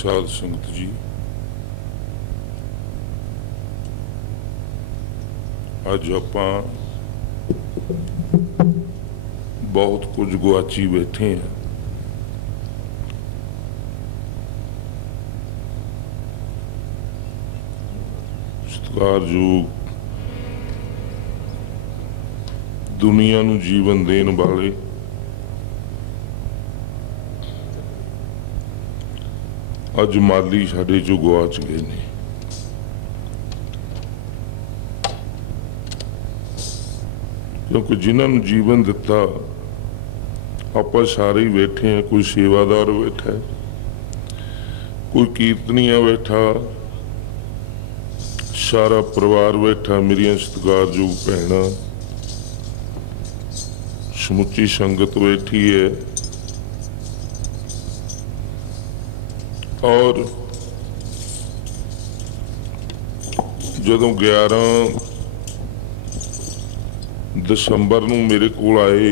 साध संगत जी, अज आपां बहुत कुछ गुआची बैठे हैं। सत्कारयोग दुनिया नूं जीवन देण वाले अज माली साडे चों गुआच गए ने। क्योंकि जिन्होंने जीवन दिता आपां सारे ही बैठे हैं। कोई सेवादार बैठा है, कोई कीर्तनिया बैठा, सारा परिवार बैठा, मेरिया सत्कारयोग भैणां, समुची संगत बैठी है। और जदों 11 दसंबर नूं मेरे कोल आए,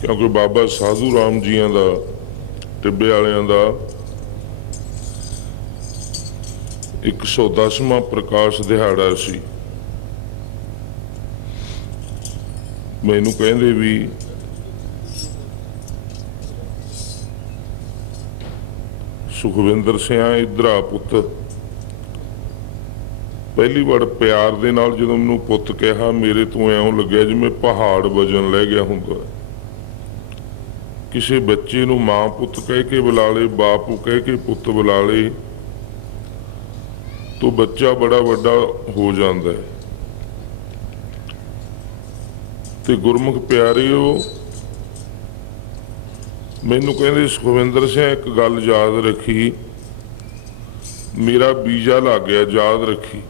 क्योंकि बाबा साधू राम जियां दा टिब्बे वालियां दा 110वां प्रकाश दिहाड़ा सी। मैनू कहंदे भी सुखविंदर सिंह इधर आ पुत। पहली बार प्यार दे नाल जदों मैनू पुत कहा, मेरे तो ऐं लग्या जिवें पहाड़ वजन लै गया हुंदा। किसी बच्चे नूं मां पुत कह के बुला ले, बाप कह के पुत बुला ले, तो बच्चा बड़ा वड्डा हो जाता है। ते गुरमुख प्यारिओ, मैनू कहंदे सुखविंदर सिंह एक गल याद रखी, मेरा बीजा लग गया, याद रखी।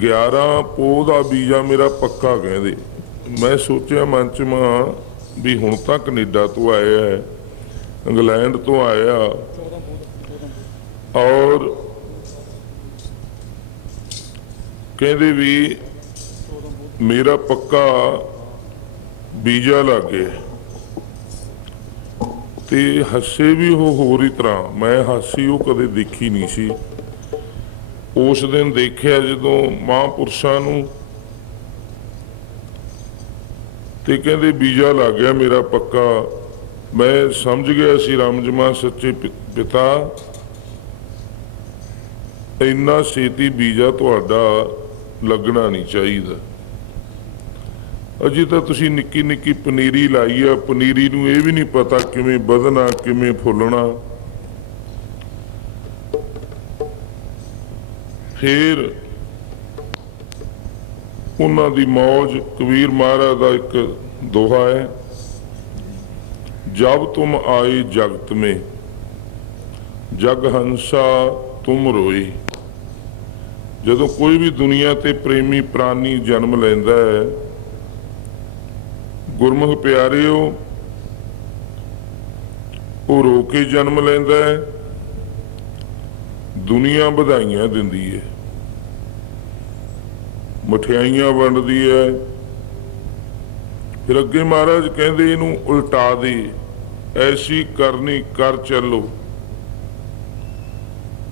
11 पोह दा बीजा मेरा पक्का कहंदे। मैं सोचा मन च मां भी हुण तां कनेडा तो आया है, इंग्लैंड तो आया, और कहंदे भी मेरा पक्का बीजा लग गया। ते हसे भी वो होर ही तरह, मैं हासी वो कदे देखी नहीं सी। उस दिन देखिया जदों महापुरुषां नूं, ते कहंदे बीजा लग गया मेरा पक्का। मैं समझ गया सी रामजमा सच्चे पिता, इन्ना छेती बीजा तुहाडा लगना नहीं चाहिए। अजे तो तुसीं निक्की निक्की पनीरी लाई आ, पनीरी नूं ये भी नहीं पता किवें वधना किवें फुलना। फिर उन्हां दी मौज, कबीर महाराज दा एक दोहा है, जब तुम आए जगत में जग हंसा तुम रोए। जदों कोई भी दुनिया ते प्रेमी प्राणी जन्म लैंदा है, गुरमुख प्यारिओ, वो रो के जन्म लैंदा है, दुनिया बधाइयां दिंदी है, मठियाइयां वंडदी है। फिर अगे महाराज कहंदे इनू उल्टा दे, ऐसी करनी कर चलो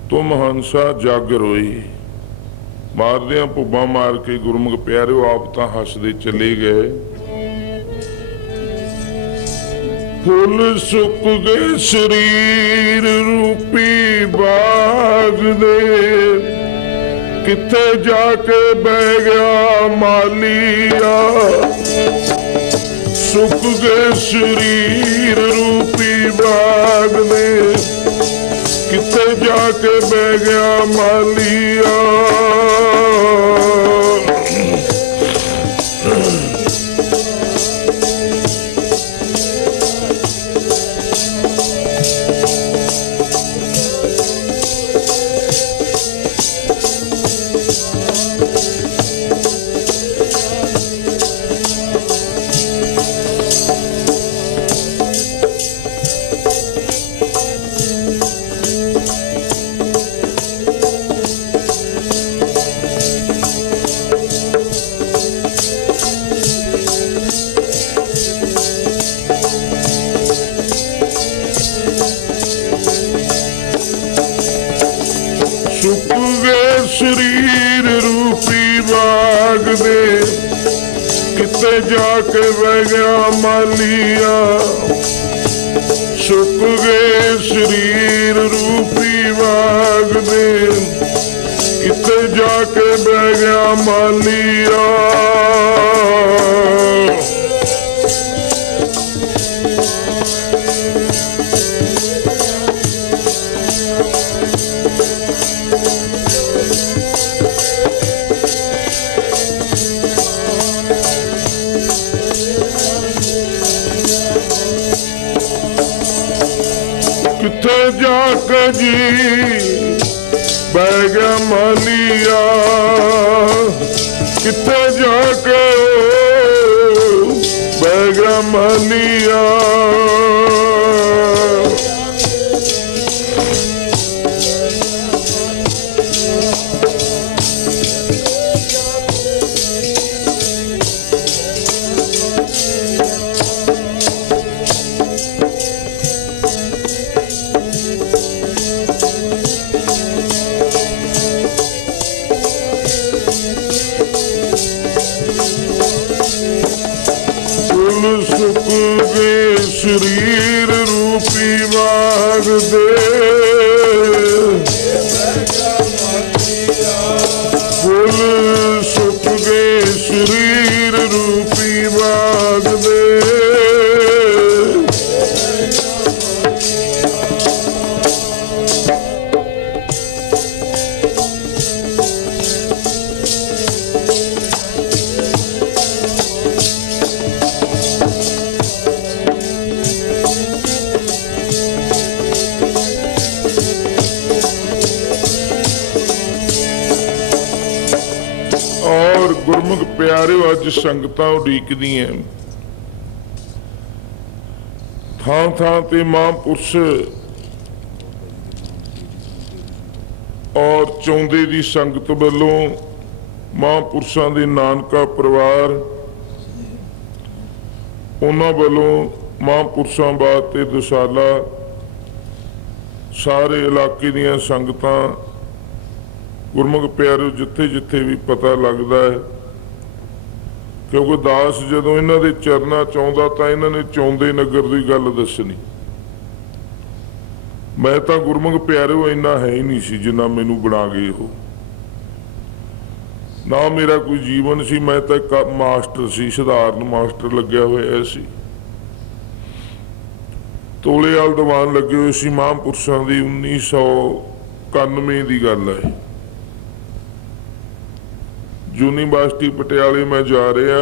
तुम हंसा जग रोई। मारदियां भुब्बा मार के गुरमुख प्यारिओ आप तां हसदे चले गए। फुल सुक गए शरीर रूपी बाग दे, किथे जाके बह गया मालिया। सुक गए शरीर रूपी बाग दे, किथे जाके बह गया मालिया। जाके बह गया मालिया, सुक गए शरीर रूपी बाग दे, किथे जाके बह गया मालिया। किथे जाके जी बह गया मालिया, किथे जाके बह गया मालिया। सुख गए शरीर रूपी बाग दे, फुल सुख गए शरीर रूपी बाग दे। और गुरमुख प्यारिओ अज संगतां उडीकदियां थां थां ते महापुरुष और चौंदे दी संगत वल्लों महापुरुषां दे नानका परिवार उन्हां वल्लों महापुरुषां बाद ते दुसाला सारे इलाके दीयां संगतां गुरमुख प्यारे जिथे जिथे भी पता लगता है, क्योंकि दास जदों इन्हां दे चरना चाहुंदा तां इन्हां ने चौंदे नगर की गल दसनी। मैं तां गुरमुख प्यारे इन्ना है ही नहीं सी जिन्ना मैनू बना गए हो, ना मेरा कोई जीवन सी। मैं तां एक मास्टर सी, सधारण मास्टर लग्या होया सी, तोले वाल दीवान लगे हुए सी। महापुरुषों की 1991 की गल है। यूनीवर्सिटी पटियाले मैं जा रहा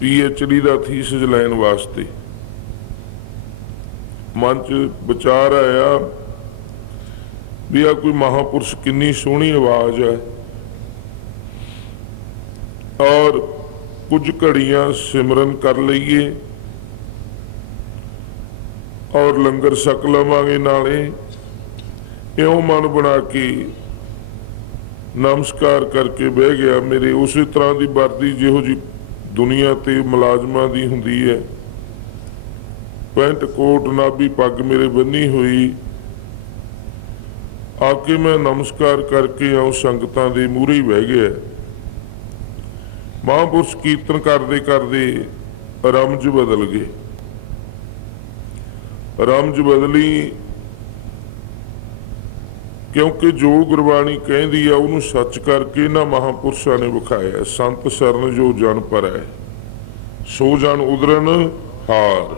PhD का थीसिस लैन वास्ते। मन च विचार आया भी आ कोई महापुरुष कितनी सोहनी आवाज है, और कुछ घड़ियां सिमरन कर लईए और लंगर छक लवांगे नाले। इउं मन बना के नमस्कार करके बह गया। मेरे उस तरह की वर्दी जिहो जी दुनिया ते मुलाजमां दी हुंदी है, पैंट कोट नाभी पग मेरे बन्नी हुई। आके मैं नमस्कार करके आऊं संगतां दे मूहरे ही बह गया। महापुरुष कीर्तन करते करते रमज बदल गए। रमज बदली क्योंकि जो गुरबाणी कहती है उन्होंने सच करके इन्हां महापुरुषों ने विखाया। संत सरन जो जन पर है सो जन उदरन हार।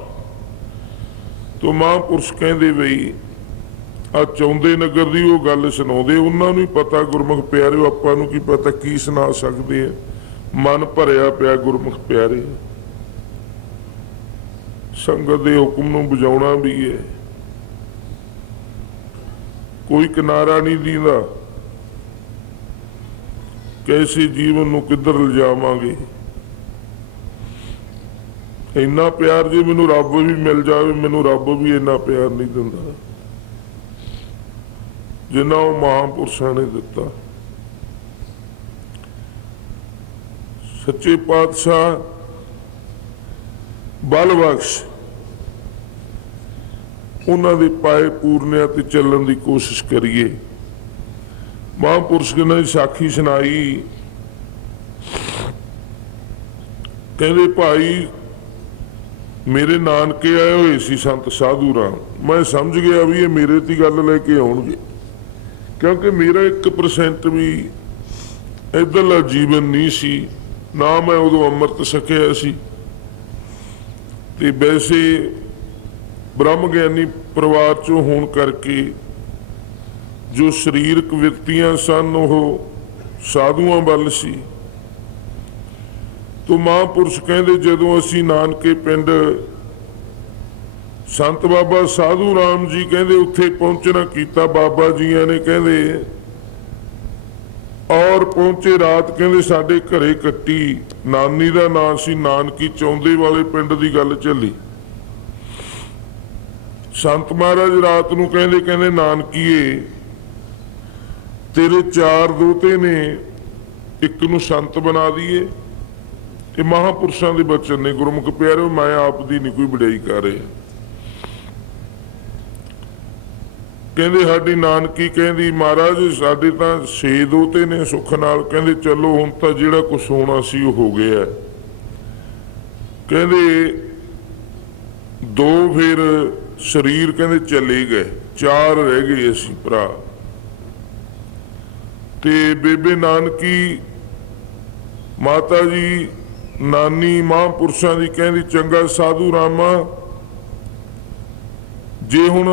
तो महापुरुष कहते बई आ चौंदे नगर की वो गल सुनाते, उन्होंने ही पता गुरमुख प्यारे आपां नूं की पता की सुना सकते हैं। मन भरिया पिया गुरमुख प्यारे, संगत के हुक्म नूं बजाउणा भी है, कोई किनारा नहीं दींदा। कैसे जीवन नूं किधर लिजावांगे। इन्ना प्यार जे मैनूं रब भी मिल जाए, मैनूं रब भी इन्ना प्यार नहीं दिंदा जिन्ना वो महापुरुषों ने दिता। सच्चे पातशाह बल बख्श उन्होंने पाए पूरनिया ते चलण की कोशिश करिए। महापुरुष ने साखी सुनाई ਕਹਿੰਦੇ ਭਾਈ ਮੇਰੇ ਨਾਨਕੇ ਆਏ ਹੋਏ ਸੀ ਸੰਤ ਸਾਧੂ ਰਾਮ। ਮੈਂ ਸਮਝ ਗਿਆ ਵੀ ਇਹ ਮੇਰੇ ਤੇ ਗੱਲ ਲੈ ਕੇ ਆਉਣਗੇ, ਕਿਉਂਕਿ ਮੇਰਾ 1% ਵੀ ਇੱਧਰਲਾ ਜੀਵਨ ਨਹੀਂ ਸੀ, ਨਾ ਮੈਂ ਉਦੋਂ ਅੰਮ੍ਰਿਤ ਛਕਿਆ ਸੀ, ਤੇ ਵੈਸੇ ਬ੍ਰਹਮ ਗਿਆਨੀ ਪਰਿਵਾਰ ਚੋਂ ਹੋਣ ਕਰਕੇ ਜੋ ਸਰੀਰਕ ਵਿਰਤੀਆਂ ਸਨ ਉਹ ਸਾਧੂਆਂ ਵੱਲ ਸੀ। ਤੋ ਮਹਾਂਪੁਰਸ਼ ਕਹਿੰਦੇ ਜਦੋਂ ਅਸੀਂ ਨਾਨਕੇ ਪਿੰਡ ਸੰਤ ਬਾਬਾ ਸਾਧੂ ਰਾਮ ਜੀ ਕਹਿੰਦੇ ਉੱਥੇ ਪਹੁੰਚਣਾ ਕੀਤਾ, ਬਾਬਾ ਜੀਆਂ ਨੇ ਕਹਿੰਦੇ ਔਰ ਪਹੁੰਚੇ ਰਾਤ, ਕਹਿੰਦੇ ਸਾਡੇ ਘਰੇ ਕੱਟੀ। ਨਾਨੀ ਦਾ ਨਾਂ ਸੀ ਨਾਨਕੀ, ਚੌਂਦੇ ਵਾਲੇ ਪਿੰਡ ਦੀ ਗੱਲ ਚੱਲੀ। ਸੰਤ ਮਹਾਰਾਜ ਰਾਤ ਨੂੰ ਕਹਿੰਦੇ ਨਾਨਕੀਏ ਤੇਰੇ 4 ਦੋਤੇ ਨੇ, ਇੱਕ ਨੂੰ ਸੰਤ ਬਣਾ ਦਈਏ। ਇਹ ਮਹਾਂਪੁਰਸ਼ਾਂ ਦੇ ਬਚਨ ਨੇ, ਗੁਰਮੁਖ ਪਿਆਰਿਓ, ਮੈਂ ਆਪ ਦੀ ਨਹੀਂ ਕੋਈ ਵਡਿਆਈ ਕਰ ਰਿਹਾ। ਕਹਿੰਦੇ ਸਾਡੀ ਨਾਨਕੀ ਕਹਿੰਦੀ ਮਹਾਰਾਜ ਸਾਡੇ ਤਾਂ 6 ਦੋਤੇ ਨੇ ਸੁੱਖ ਨਾਲ, ਕਹਿੰਦੇ ਚਲੋ ਹੁਣ ਤਾਂ ਜਿਹੜਾ ਕੁਛ ਹੋਣਾ ਸੀ ਉਹ ਹੋ ਗਿਆ। ਕਹਿੰਦੇ 2 ਫਿਰ ਸਰੀਰ ਕਹਿੰਦੇ ਚਲੇ ਗਏ, 4 ਰਹਿ ਗਏ ਅਸੀਂ ਭਰਾ। ਤੇ ਬੇਬੇ ਨਾਨਕੀ ਮਾਤਾ ਜੀ ਨਾਨੀ ਮਹਾਂਪੁਰਸ਼ਾਂ ਦੀ ਕਹਿੰਦੀ ਚੰਗਾ ਸਾਧੂ ਰਾਮਾ, ਜੇ ਹੁਣ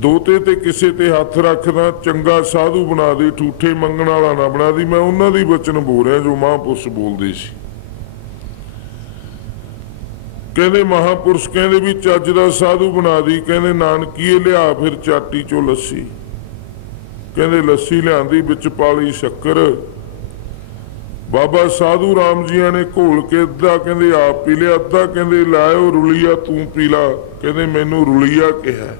ਦੋਤੇ ਤੇ ਕਿਸੇ ਤੇ ਹੱਥ ਰੱਖਦਾ ਚੰਗਾ ਸਾਧੂ ਬਣਾ ਦੇ, ਠੂਠੇ ਮੰਗਣ ਵਾਲਾ ਨਾ ਬਣਾ ਦੀ। ਮੈਂ ਉਹਨਾਂ ਦੀ ਬਚਨ ਬੋਲ ਰਿਹਾ ਜੋ ਮਹਾਂਪੁਰਸ਼ ਬੋਲਦੇ ਸੀ। ਕਹਿੰਦੇ ਮਹਾਂਪੁਰਸ਼ ਕਹਿੰਦੇ ਵੀ ਚੱਜ ਦਾ ਸਾਧੂ ਬਣਾ ਦੀ। ਕਹਿੰਦੇ ਨਾਨਕੀਏ ਲਿਆ ਫਿਰ ਚਾਟੀ ਚੋਂ ਲੱਸੀ। ਕਹਿੰਦੇ ਲੱਸੀ ਲਿਆਂਦੀ, ਵਿੱਚ ਪਾਲੀ ਸ਼ੱਕਰ। ਬਾਬਾ ਸਾਧੂ ਰਾਮ ਜੀਆਂ ਨੇ ਘੋਲ ਕੇ ਅੱਧਾ ਕਹਿੰਦੇ ਆਪ ਪੀ ਲਿਆ, ਅੱਧਾ ਕਹਿੰਦੇ ਲਾਇਓ ਰੁਲੀਆ ਤੂੰ ਪੀ ਲਾ। ਕਹਿੰਦੇ ਮੈਨੂੰ ਰੁਲੀਆ ਕਿਹਾ,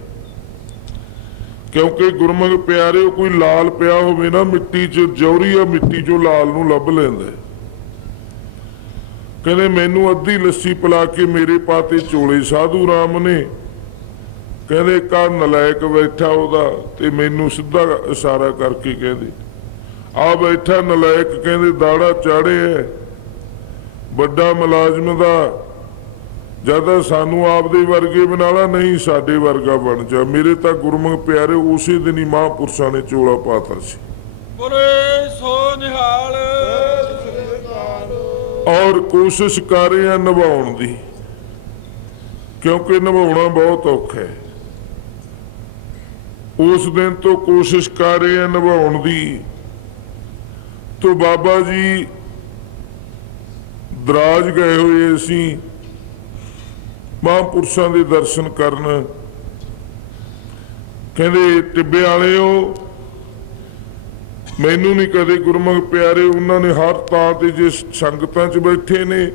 ਕਿਉਂਕਿ ਗੁਰਮੁਖ ਪਿਆਰਿਓ ਕੋਈ ਲਾਲ ਪਿਆ ਹੋਵੇ ਨਾ ਮਿੱਟੀ 'ਚ, ਜੌਹਰੀਆ ਮਿੱਟੀ 'ਚੋਂ ਲਾਲ ਨੂੰ ਲੱਭ ਲੈਂਦਾ। ਕਹਿੰਦੇ ਮੈਨੂੰ ਅੱਧੀ ਲੱਸੀ ਪਿਲਾ ਕੇ ਮੇਰੇ ਪਾਤੇ ਚੋਲੇ ਸਾਧੂ ਰਾਮ ਨੇ। ਕਹਿੰਦੇ ਕਾ ਨਲਾਇਕ ਬੈਠਾ ਉਹਦਾ, ਤੇ ਮੈਨੂੰ ਸਿੱਧਾ ਇਸ਼ਾਰਾ ਕਰਕੇ ਕਹਿੰਦੇ ਆ ਬੈਠਾ ਨਲਾਇਕ, ਕਹਿੰਦੇ ਦਾੜਾ ਚਾੜੇ ਹੈ ਵੱਡਾ ਮੁਲਾਜ਼ਮ ਦਾ, ਜਦ ਸਾਨੂੰ ਆਪਦੇ ਵਰਗੇ ਬਣਾ ਲਾ, ਨਹੀਂ ਸਾਡੇ ਵਰਗਾ ਬਣ ਜਾ। ਮੇਰੇ ਤਾਂ ਗੁਰਮੁਖ ਪਿਆਰੇ ਉਸੇ ਦਿਨ ਹੀ ਮਹਾਂਪੁਰਸ਼ਾਂ ਨੇ ਚੋਲਾ ਪਾਤਾ ਸੀ। ਬੋਲੇ ਸੋ ਨਿਹਾਲ। ਔਰ ਕੋਸ਼ਿਸ਼ ਕਰ ਰਹੇ ਆ ਨਿਭਾਉਣ ਦੀ, ਕਿਉਂਕਿ ਨਿਭਾਉਣਾ ਬਹੁਤ ਔਖਾ ਹੈ। ਉਸ ਦਿਨ ਤੋਂ ਕੋਸ਼ਿਸ਼ ਕਰ ਰਹੇ ਆ ਨਿਭਾਉਣ ਦੀ। ਤੋਂ ਬਾਬਾ ਜੀ ਦਰਾਜ ਗਏ ਹੋਏ ਅਸੀਂ ਮਹਾਂਪੁਰਸ਼ਾਂ ਦੇ ਦਰਸ਼ਨ ਕਰਨ। ਕਹਿੰਦੇ ਟਿੱਬੇ ਵਾਲਿਓ ਮੈਨੂੰ ਨਹੀਂ ਕਦੇ ਗੁਰਮੁਖ ਪਿਆਰੇ, ਉਹਨਾਂ ਨੇ ਹਰ ਥਾਂ ਤੇ ਜੇ ਸੰਗਤਾਂ 'ਚ ਬੈਠੇ ਨੇ,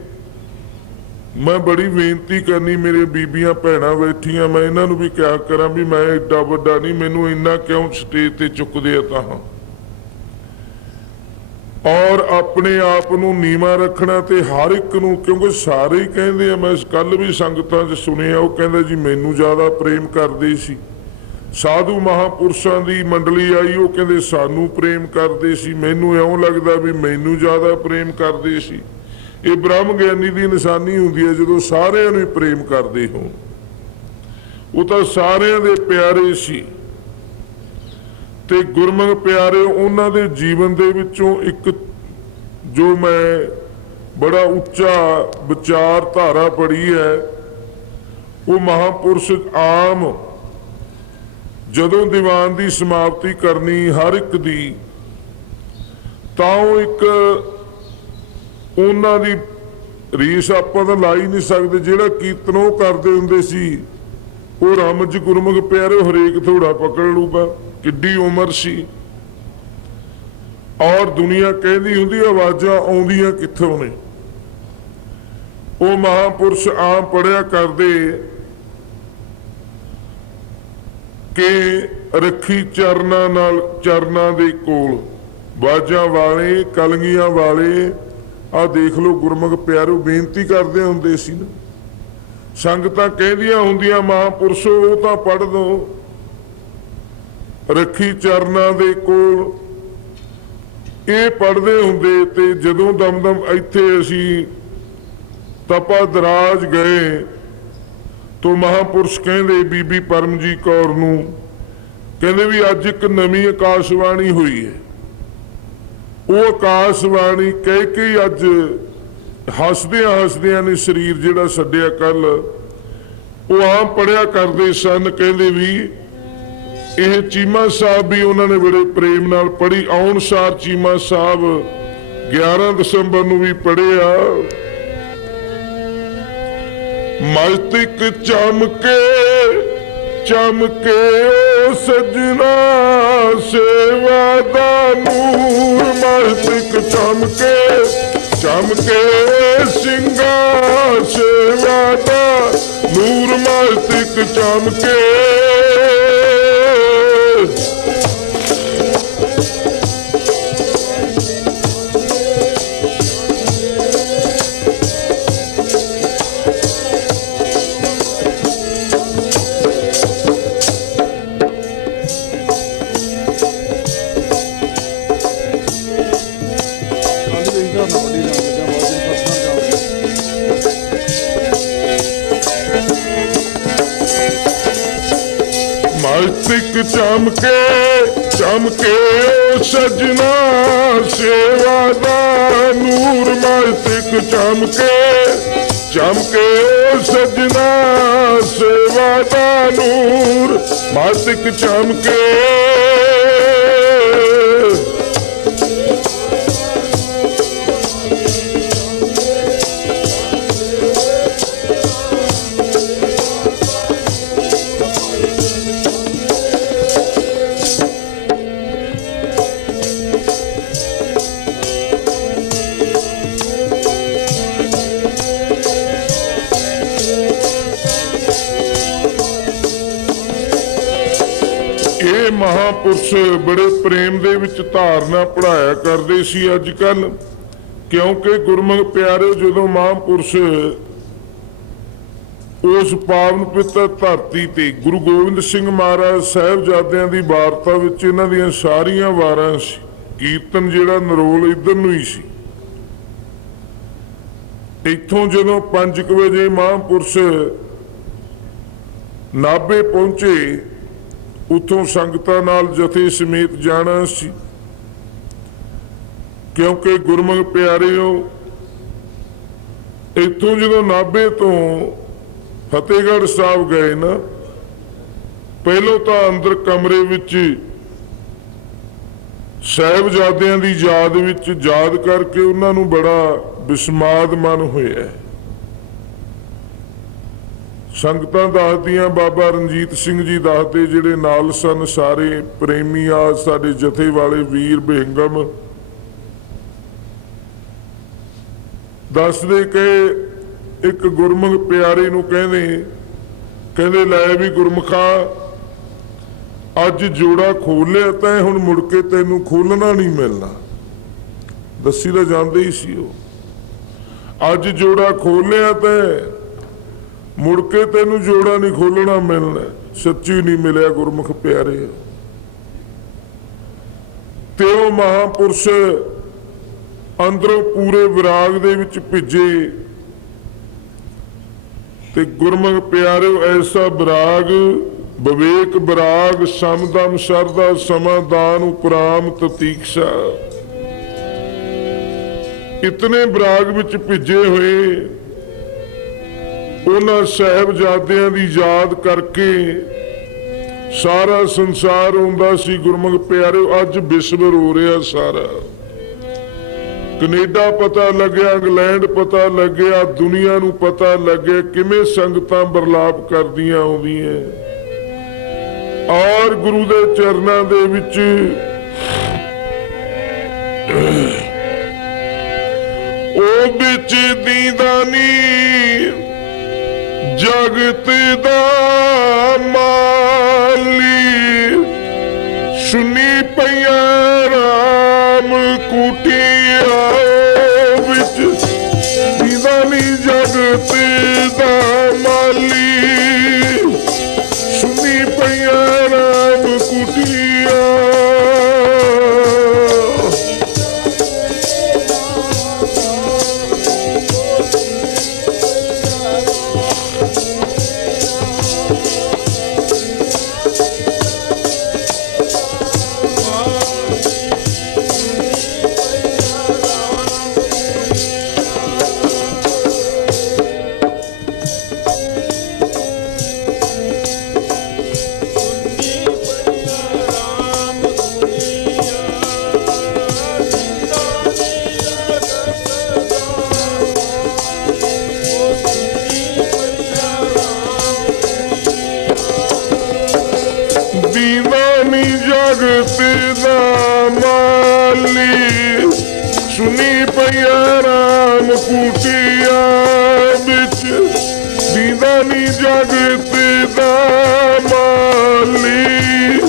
ਮੈਂ ਬੜੀ ਬੇਨਤੀ ਕਰਨੀ, ਮੇਰੇ ਬੀਬੀਆਂ ਭੈਣਾਂ ਬੈਠੀਆਂ, ਮੈਂ ਇਹਨਾਂ ਨੂੰ ਵੀ ਕਿਹਾ ਕਰਾਂ ਵੀ ਮੈਂ ਏਡਾ ਵੱਡਾ ਨਹੀਂ, ਮੈਨੂੰ ਇੰਨਾ ਕਿਉਂ ਸਟੇਜ ਤੇ ਚੁੱਕਦੇ ਆ ਤਾਂ। ਔਰ ਆਪਣੇ ਆਪ ਨੂੰ ਨੀਵਾਂ ਰੱਖਣਾ ਤੇ ਹਰ ਇੱਕ ਨੂੰ, ਕਿਉਂਕਿ ਸਾਰੇ ਹੀ ਕਹਿੰਦੇ ਆ, ਮੈਂ ਕੱਲ ਵੀ ਸੰਗਤਾਂ 'ਚ ਸੁਣਿਆ, ਉਹ ਕਹਿੰਦਾ ਜੀ ਮੈਨੂੰ ਜ਼ਿਆਦਾ ਪ੍ਰੇਮ ਕਰਦੇ ਸੀ। ਸਾਧੂ ਮਹਾਂਪੁਰਸ਼ਾਂ ਦੀ ਮੰਡਲੀ ਆਈ, ਉਹ ਕਹਿੰਦੇ ਸਾਨੂੰ ਪ੍ਰੇਮ ਕਰਦੇ ਸੀ। ਮੈਨੂੰ ਇਉਂ ਲੱਗਦਾ ਵੀ ਮੈਨੂੰ ਜ਼ਿਆਦਾ ਪ੍ਰੇਮ ਕਰਦੇ ਸੀ। ਇਹ ਬ੍ਰਹਮ ਗਿਆਨੀ ਦੀ ਨਿਸ਼ਾਨੀ ਹੁੰਦੀ ਹੈ ਜਦੋਂ ਸਾਰਿਆਂ ਨੂੰ ਪ੍ਰੇਮ ਕਰਦੇ ਹੋ। ਉਹ ਤਾਂ ਸਾਰਿਆਂ ਦੇ ਪਿਆਰੇ ਸੀ। ਤੇ ਗੁਰਮੁਖ ਪਿਆਰੇ ਉਹਨਾਂ ਦੇ ਜੀਵਨ ਦੇ ਵਿੱਚੋਂ ਇੱਕ ਜੋ ਮੈਂ ਬੜਾ ਉੱਚਾ ਵਿਚਾਰਧਾਰਾ ਪੜ੍ਹੀ ਹੈ, ਉਹ ਮਹਾਂਪੁਰਸ਼ ਆਮ ਜਦੋਂ ਦੀਵਾਨ ਦੀ ਸਮਾਪਤੀ ਕਰਨੀ ਹਰ ਇੱਕ ਦੀ, ਤਾਂ ਉਹ ਇੱਕ ਉਹਨਾਂ ਦੀ ਰੀਸ ਆਪਾਂ ਤਾਂ ਲਾ ਹੀ ਨਹੀਂ ਸਕਦੇ। ਜਿਹੜਾ ਕੀਰਤਨ ਉਹ ਕਰਦੇ ਹੁੰਦੇ ਸੀ, ਉਹ ਰਮ 'ਚ ਗੁਰਮੁਖ ਪਿਆਰੇ ਹਰੇਕ ਥੋੜਾ ਪਕੜ ਲੂਗਾ। ਕਿੱਡੀ ਉਮਰ ਸੀ, ਔਰ ਦੁਨੀਆ ਕਹਿੰਦੀ ਹੁੰਦੀ ਆਵਾਜ਼ਾਂ ਆਉਂਦੀਆਂ ਕਿੱਥੋਂ ਨੇ। ਉਹ ਮਹਾਂਪੁਰਸ਼ ਆਮ ਪੜਿਆ ਕਰਦੇ ਕਿ ਰੱਖੀ ਚਰਨਾਂ ਨਾਲ, ਚਰਨਾਂ ਦੇ ਕੋਲ ਬਾਜਾਂ ਵਾਲੇ ਕਲਗੀਆਂ ਵਾਲੇ। ਆਹ ਦੇਖ ਲਓ ਗੁਰਮੁਖ ਪਿਆਰੋ ਬੇਨਤੀ ਕਰਦੇ ਹੁੰਦੇ ਸੀ ਨਾ, ਸੰਗਤਾਂ ਕਹਿੰਦੀਆਂ ਹੁੰਦੀਆਂ ਮਹਾਂਪੁਰਸ਼ੋ ਉਹ ਤਾਂ ਪੜ੍ਹ ਦੋ, ਰੱਖੀ ਚਰਨਾਂ ਦੇ ਕੋਲ, ਇਹ ਪੜ੍ਹਦੇ ਹੁੰਦੇ। ਤੇ ਜਦੋਂ ਦਮਦਮ ਇੱਥੇ ਅਸੀਂ ਤਪਾ ਦਰਾਜ ਗਏ तो महापुरुष कहते बीबी परमजीत कौर नूं कहते भी अज एक नवीं आकाशवाणी हुई है। वो आकाशवाणी कह के अज हसदियां हसदियां ने शरीर जिहड़ा छड्डिया कल वो आम पढ़िया करते सन। कहते भी यह चीमा साहब भी उन्होंने बड़े प्रेम नाल पढ़ी। आउण सार चीमा साहब 11 दसंबर नूं भी पढ़िया। मस्तिक चमके चमके ओ सजना सेवा दा नूर। मस्तिक चमके चमके सिंगा सेवा दा नूर। मस्तिक चमके मस्तिक चमके चमके ओ सजना सेवा दा नूर। मस्तिक चमके चमके ओ सजना सेवा दा नूर। मस्तिक चमके महापुरुष बड़े प्रेम दे विच धारना पढ़ाया करते सी अज कल। क्योंकि गुरमुख प्यारे जदों महापुरुष उस पावन पिता धरती ते गुरु गोबिंद सिंह महाराज साहिबजादियां दी वारता विच इन्हां दीयां सारियां वारां सी। कीर्तन जिहड़ा नरोल इधर नूं ही सी। इत्थों जदों 5 बजे महापुरुष नाभे पहुंचे उतों संगतां नाल जथे समेत जाना सी। क्योंकि गुरमुख प्यारिओ इत्थों जदों नाभे तो फतेहगढ़ साहब गए ना, पहलों तो अंदर कमरे विच साहिबजादियां दी याद विच याद करके उन्हां नूं बड़ा विस्माद मन होया। संगतां दसदियां बाबा रणजीत सिंह जी दसदे जिहड़े नाल सन सारे प्रेमी आ साडे जथे वाले वीर बेहंगम दसदे कि एक गुरमुख प्यारे नूं कहंदे लै भी गुरमुखा अज जोड़ा खोलिया तैं हुण मुड़ के तैनूं खोलना नहीं मिलना। दसी तां जांदे ही सी ओह। अज जोड़ा खोलिया तैं मुड़ के तेनू जोड़ा नहीं खोलना मिलना। सच्ची नहीं मिलिया गुरमुख प्यारे। ते ओ महापुरुष अंदरों पूरे विराग दे विच भिजे ते गुरमुख प्यारे ऐसा विराग विवेक विराग समदम शरदा समादान उपराम ततीक्षा इतने विराग विच भिजे हुए उन्हां साहिबजादियां दी याद करके सारा संसार हुंदा सी। गुरमुख प्यारे अज विश्व रो रहा सारा। कनेडा पता लग्या, इंग्लैंड पता लग्या, दुनिया नूं पता लग्या किवें संगतां बरलाप करदियां आउंदियां और गुरु दे चरनां दे विच ओ विच दीदा नी जगत दा माली सुनी पईया राम कुटिया विच दीदा नी जगत दा माली सुनी पईया राम कुटिया। ਪਈਆ ਰਾਮ ਕੂਟੀਆ ਵਿੱਚ ਦੀਦਾ ਨੀ ਜਗਤ ਦਾ ਮਾਲੀ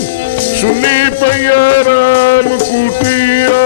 ਸੁਣੀ ਪਈਆ ਰਾਮ ਕੂਟੀਆ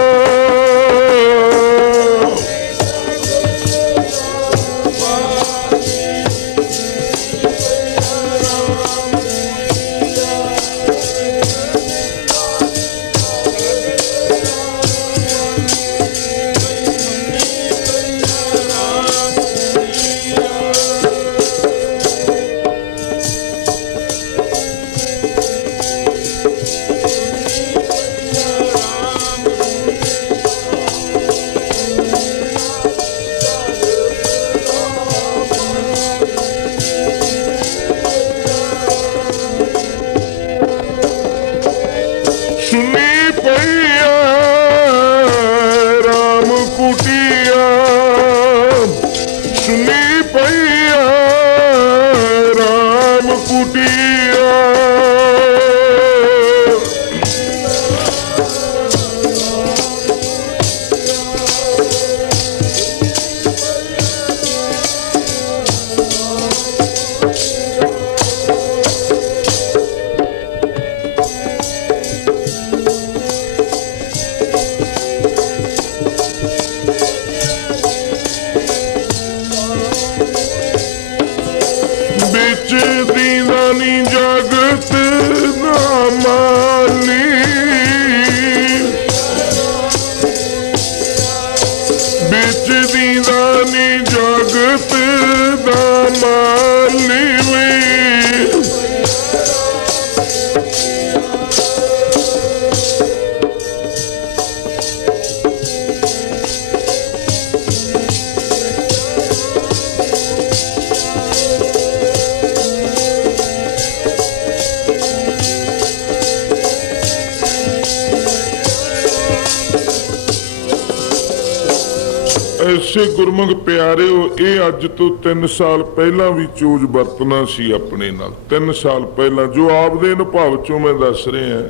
ਐਸੇ ਗੁਰਮੁਖ ਪਿਆਰਿਓ, ਇਹ ਅੱਜ ਤੋਂ 3 ਸਾਲ ਪਹਿਲਾਂ ਵੀ ਚੋਜ ਵਰਤਣਾ ਸੀ ਆਪਣੇ ਨਾਲ। 3 ਸਾਲ ਪਹਿਲਾਂ ਜੋ ਆਪਦੇ ਅਨੁਭਵ ਚੋਂ ਮੈਂ ਦੱਸ ਰਿਹਾ।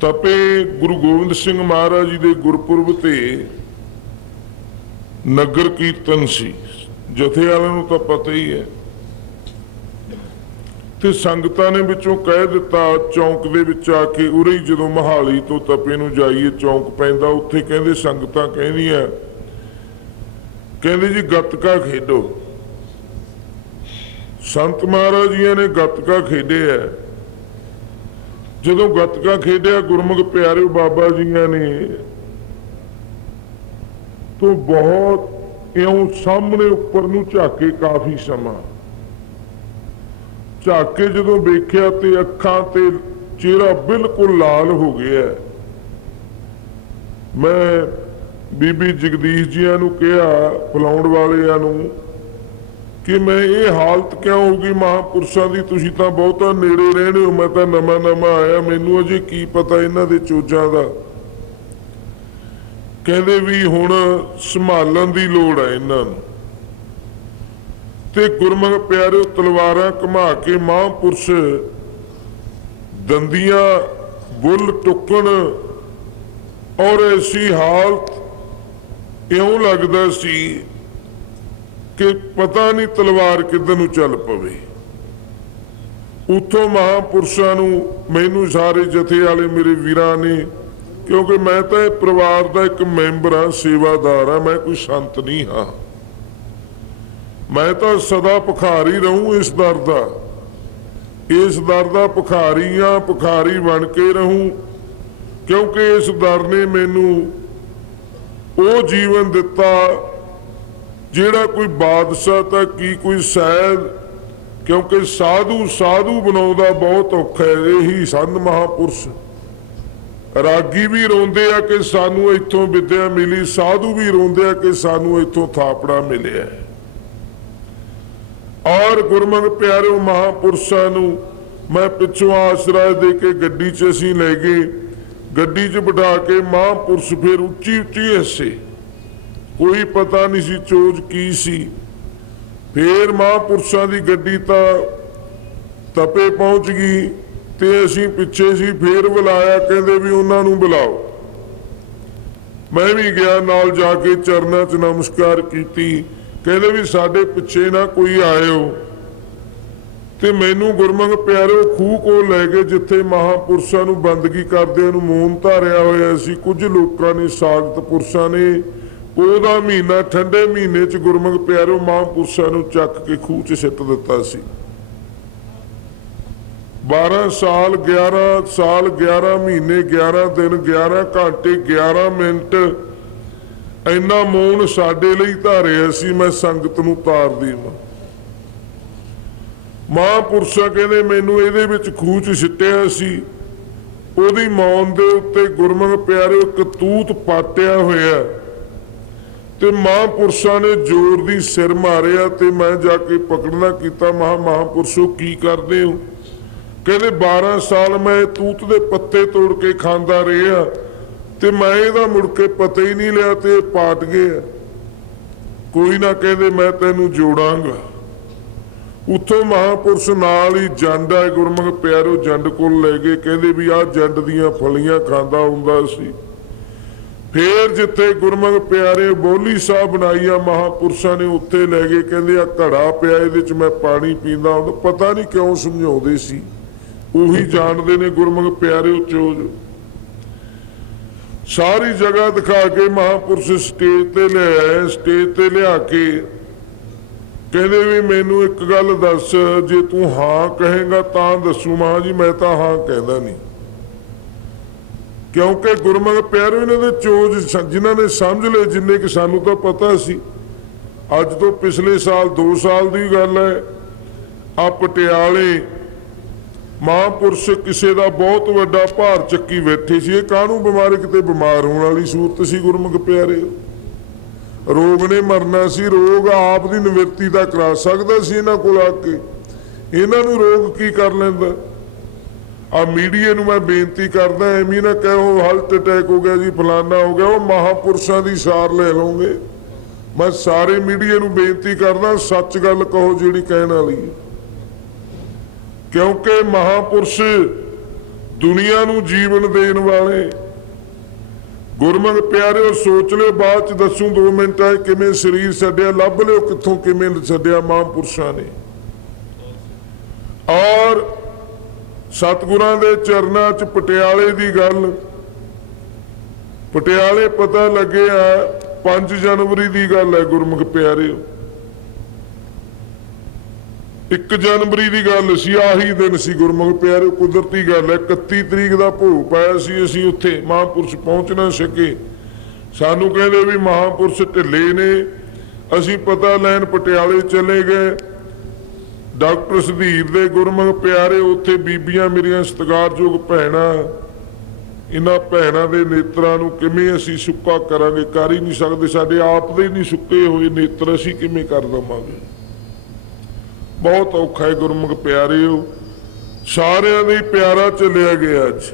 ਤਪੇ ਗੁਰੂ ਗੋਬਿੰਦ ਸਿੰਘ ਮਹਾਰਾਜ ਜੀ ਦੇ ਗੁਰਪੁਰਬ ਤੇ ਨਗਰ ਕੀਰਤਨ ਸੀ। ਜਥੇ ਵਾਲਿਆਂ ਨੂੰ ਤਾਂ ਪਤਾ ਹੀ ਹੈ, ਤੇ ਸੰਗਤਾਂ ਨੇ ਵਿੱਚੋਂ ਕਹਿ ਦਿੱਤਾ ਚੌਂਕ ਦੇ ਵਿੱਚ ਆ ਕੇ, ਉਰੇ ਜਦੋਂ ਮਹਾਲੀ ਤੋਂ ਤਪੇ ਨੂੰ ਜਾਈਏ ਚੌਂਕ ਪੈਂਦਾ, ਉੱਥੇ ਕਹਿੰਦੇ ਸੰਗਤਾਂ ਕਹਿੰਦੀਆਂ, ਕਹਿੰਦੇ ਜੀ ਗੱਤਕਾ ਖੇਡੋ। ਸੰਤ ਮਹਾਰਾਜ ਜੀਆਂ ਨੇ ਗੱਤਕਾ ਖੇਡਿਆ। ਜਦੋਂ ਗੱਤਕਾ ਖੇਡਿਆ ਗੁਰਮੁਖ ਪਿਆਰਿਓ, ਬਾਬਾ ਜੀਆਂ ਨੇ ਤੋਂ ਬਹੁਤ ਇਉਂ ਸਾਹਮਣੇ ਉੱਪਰ ਨੂੰ ਝਾਕੇ, ਕਾਫੀ ਸਮਾਂ ਝਾਕ ਕੇ ਜਦੋਂ ਵੇਖਿਆ ਤੇ ਅੱਖਾਂ ਤੇ ਚਿਹਰਾ ਬਿਲਕੁਲ ਲਾਲ ਹੋ ਗਿਆ। ਮੈਂ ਬੀਬੀ ਜਗਦੀਸ਼ ਜੀਆਂ ਨੂੰ ਕਿਹਾ, ਫਲਾਉਣ ਵਾਲਿਆਂ ਨੂੰ, ਕਿ ਮੈਂ ਇਹ ਹਾਲਤ ਕਿਉਂ ਹੋ ਗਈ ਮਹਾਂਪੁਰਸ਼ਾਂ ਦੀ? ਤੁਸੀਂ ਤਾਂ ਬਹੁਤਾ ਨੇੜੇ ਰਹਿੰਦੇ ਹੋ, ਮੈਂ ਤਾਂ ਨਵਾਂ ਨਵਾਂ ਆਇਆ, ਮੈਨੂੰ ਅਜੇ ਕੀ ਪਤਾ ਇਹਨਾਂ ਦੇ ਚੋਜਾਂ ਦਾ। ਕਹਿੰਦੇ ਵੀ ਹੁਣ ਸੰਭਾਲਣ ਦੀ ਲੋੜ ਹੈ ਇਹਨਾਂ ਨੂੰ। ਤੇ ਗੁਰਮੁਖ ਪਿਆਰਿਓ, ਤਲਵਾਰਾਂ ਘੁਮਾ ਕੇ ਮਹਾਂਪੁਰਸ਼ ਦੰਦੀਆਂ ਬੁੱਲ ਟੁੱਕਣ, ਔਰ ਐਸੀ ਹਾਲਤ ਇਉਂ ਲੱਗਦਾ ਸੀ ਕਿ ਪਤਾ ਨਹੀਂ ਤਲਵਾਰ ਕਿੱਧਰ ਨੂੰ ਚੱਲ ਪਵੇ। ਉੱਥੋਂ ਮਹਾਂਪੁਰਸ਼ਾਂ ਨੂੰ, ਮੈਨੂੰ ਸਾਰੇ ਜਥੇ ਵਾਲੇ ਮੇਰੇ ਵੀਰਾਂ ਨੇ, ਕਿਉਂਕਿ ਮੈਂ ਤਾਂ ਇਹ ਪਰਿਵਾਰ ਦਾ ਇੱਕ ਮੈਂਬਰ ਹਾਂ, ਸੇਵਾਦਾਰ ਹਾਂ, ਮੈਂ ਕੋਈ ਸੰਤ ਨਹੀਂ ਹਾਂ। ਮੈਂ ਤਾਂ ਸਦਾ ਭਿਖਾਰੀ ਰਹੂੰ ਇਸ ਦਰ ਦਾ, ਇਸ ਦਰ ਦਾ ਭਿਖਾਰੀ ਹਾਂ, ਭਿਖਾਰੀ ਬਣ ਕੇ ਰਹੂੰ, ਕਿਉਂਕਿ ਇਸ ਦਰ ਨੇ ਮੈਨੂੰ ਉਹ ਜੀਵਨ ਦਿੱਤਾ ਜਿਹੜਾ ਕੋਈ ਬਾਦਸ਼ਾਹ ਤਾਂ ਕੀ ਕੋਈ ਸੈਦ, ਕਿਉਂਕਿ ਸਾਧੂ ਬਣਾਉਂਦਾ ਬਹੁਤ ਔਖਾ ਹੈ। ਇਹੀ ਸੰਤ ਮਹਾਂਪੁਰਸ਼ ਰਾਗੀ ਵੀ ਰੋਂਦੇ ਆ ਕਿ ਸਾਨੂੰ ਇੱਥੋਂ ਵਿਦਿਆ ਮਿਲੀ, ਸਾਧੂ ਵੀ ਰੋਂਦੇ ਆ ਕਿ ਸਾਨੂੰ ਇੱਥੋਂ ਥਾਪੜਾ ਮਿਲਿਆ। ਔਰ ਗੁਰਮੁਖ ਪਿਆਰਿਓ, ਮਹਾਂਪੁਰਸ਼ਾਂ ਨੂੰ ਮੈਂ ਪਿੱਛੋਂ ਆਸਰਾ ਦੇ ਕੇ ਗੱਡੀ 'ਚ ਅਸੀਂ ਲੈ ਗਏ। ਗੱਡੀ 'ਚ ਬਿਠਾ ਕੇ ਮਹਾਂਪੁਰਸ਼ ਫਿਰ ਉੱਚੀ ਉੱਚੀ ਹੱਸੇ, ਕੋਈ ਪਤਾ ਨਹੀਂ ਸੀ ਚੋਜ ਕੀ ਸੀ। ਫਿਰ ਮਹਾਂਪੁਰਸ਼ਾਂ ਦੀ ਗੱਡੀ ਤਾਂ ਤਪੇ ਪਹੁੰਚ ਗਈ ਤੇ ਅਸੀਂ ਪਿੱਛੇ ਸੀ। ਫਿਰ ਬੁਲਾਇਆ, ਕਹਿੰਦੇ ਵੀ ਉਹਨਾਂ ਨੂੰ ਬੁਲਾਓ। मैं भी गया नाल जाके चरना च नमस्कार कीती। कहते भी साडे पिछे ना कोई आयो। ते मैनू गुरमख प्यारो खूह को लै गए जिथे महापुरुषों नू बंदगी करदे नू मौन धारिया होया सी। कुछ लोगों ने सागत पुरुषों ने पोह दा महीना ठंडे महीने च गुरमख प्यारो महापुरुषों नू चक के खूह च सिट दिता सी। 12 साल 11 साल 11 महीने 11 दिन 11 घंटे 11 मिनट इन्ना मौन साडे लई धारिया सी। मैं संगत नू तार देवां। महापुरुषां कहते मैनू इहदे विच खूह च सिटिया सी। उहदी मौन दे उत्ते गुरमख प्यारे कतूत पाटिया होया ते महापुरुषां ने जोर दी सिर मारिया ते मैं जाके पकड़ना कीता। महापुरुषो की करदे हो? कहते 12 साल मैं तूत दे पत्ते तोड़ के खांदा रहा ते मैं इहदा मुड़ के पता ही नहीं लिया ते पाट गया। कोई ना, कहते मैं तेनू जोड़ांगा। उतों महापुरुष नाल ही जंड है गुरमख प्यारो जंड को ले गए। कहते भी आ जंड दियां फलियां खांदा हुंदा सी। फिर जिथे गुरमख प्यारे बोली साहब बनाई आ महापुरुषों ने उत्थे ले गए। कहते आ घड़ा पिया इहदे च मैं पानी पींदा हुंदा। पता नहीं क्यों समझाउंदे सी, उही जानते ने गुरमख प्यारे चोज। सारी जगह दिखा के महापुरुष स्टेज ते ले आए। स्टेज ते लिया के कहते भी मैनू एक गल दस, जे तू हाँ कहेगा तां दसू। मां जी मैं तो हाँ कहता नहीं, क्योंकि गुरमख प्यारे इन्हां दे चोज जिन्हां ने समझ ले जिन्ने कि सानू तो पता सी। अज तो पिछले साल 2 साल की गल है। आ पटियाले महापुरुष किसी का बहुत वड्डा भार चक्की बैठे सी। काहनू बीमारी किते बीमार होने वाली सूरत सी। गुरमख प्यारे रोग ने मरना सी। रोग आप दी निवृत्ति दा करा सकदा सी। इन्हां कोल आके इन्हां नूं रोग की कर लैंदा। आ मीडिया नूं मैं बेनती करदा, एवें ना कहो हार्ट अटैक हो गया जी फलाना हो गया। वो महापुरुषों की सार ले लओगे। मैं सारे मीडिया नूं बेनती करदा सच गल कहो जिहड़ी कहण वाली है, क्योंकि महापुरुष दुनिया नूं जीवन देण वाले गुरमख प्यारे। सोच लो बाद च दसूं 2 मिनटां किवें शरीर छड्डिया, लभ लिओ कित्थों किवें छड्डिया महापुरुषां ने। और सतगुरां दे चरनां च पटियाले दी गल, पटियाले पता लगे 5 जनवरी की गल है गुरमुख प्यारे। 1 जनवरी की गल सी, आही दिन सी गुरमुख प्यारे। कुदरती गल है 31 तरीक का भोग पाया सी। असीं उत्थे महापुरुष पहुंच ना सके। सानू कहंदे भी महापुरुष ढिले ने। असीं पता लैन पटियाले चले गए। डॉक्टर सुधीर दे गुरमुख प्यारे उत्थे बीबियां मेरियां सत्कारयोग भैणां, इन्हां भैणां दे नेत्रां नूं किवें असीं सुक्का करांगे? कर ही नहीं सकदे। साडे आप दे नहीं सुक्के होए नेत्र, असीं किवें कर दवांगे? बहुत औखा है गुरमुख प्यारे। सारिਆਂ ਦੇ प्यारा चलिया गया अज।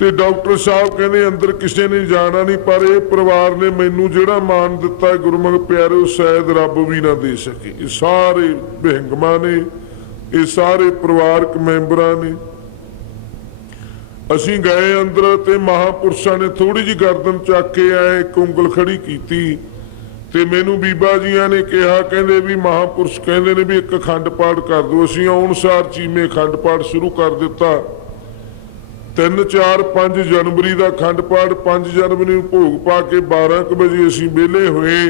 ते डॉक्टर साहब कहते अंदर किसी ने जाना नहीं, पर यह परिवार ने मैनू जिहड़ा मान दिता है गुरमुख प्यारे शायद रब भी ना दे सके। ये सारे बिहंगमां ने, ये सारे परिवारक मैंबरां ने। असीं गए अंदर ते महापुरुषां ने थोड़ी जी गर्दन चक के आए, एक उंगल खड़ी कीती ते मैनू बीबा जियां ने कहा, कहंदे भी महापुरुष कहंदे ने भी एक अखंड पाठ कर दो। असीं आउण सार चीमे अखंड पाठ शुरू कर दिता। 3 4 5 जनवरी का अखंड पाठ, 5 जनवरी नूं भोग पा के 12 बजे असीं विहले होए।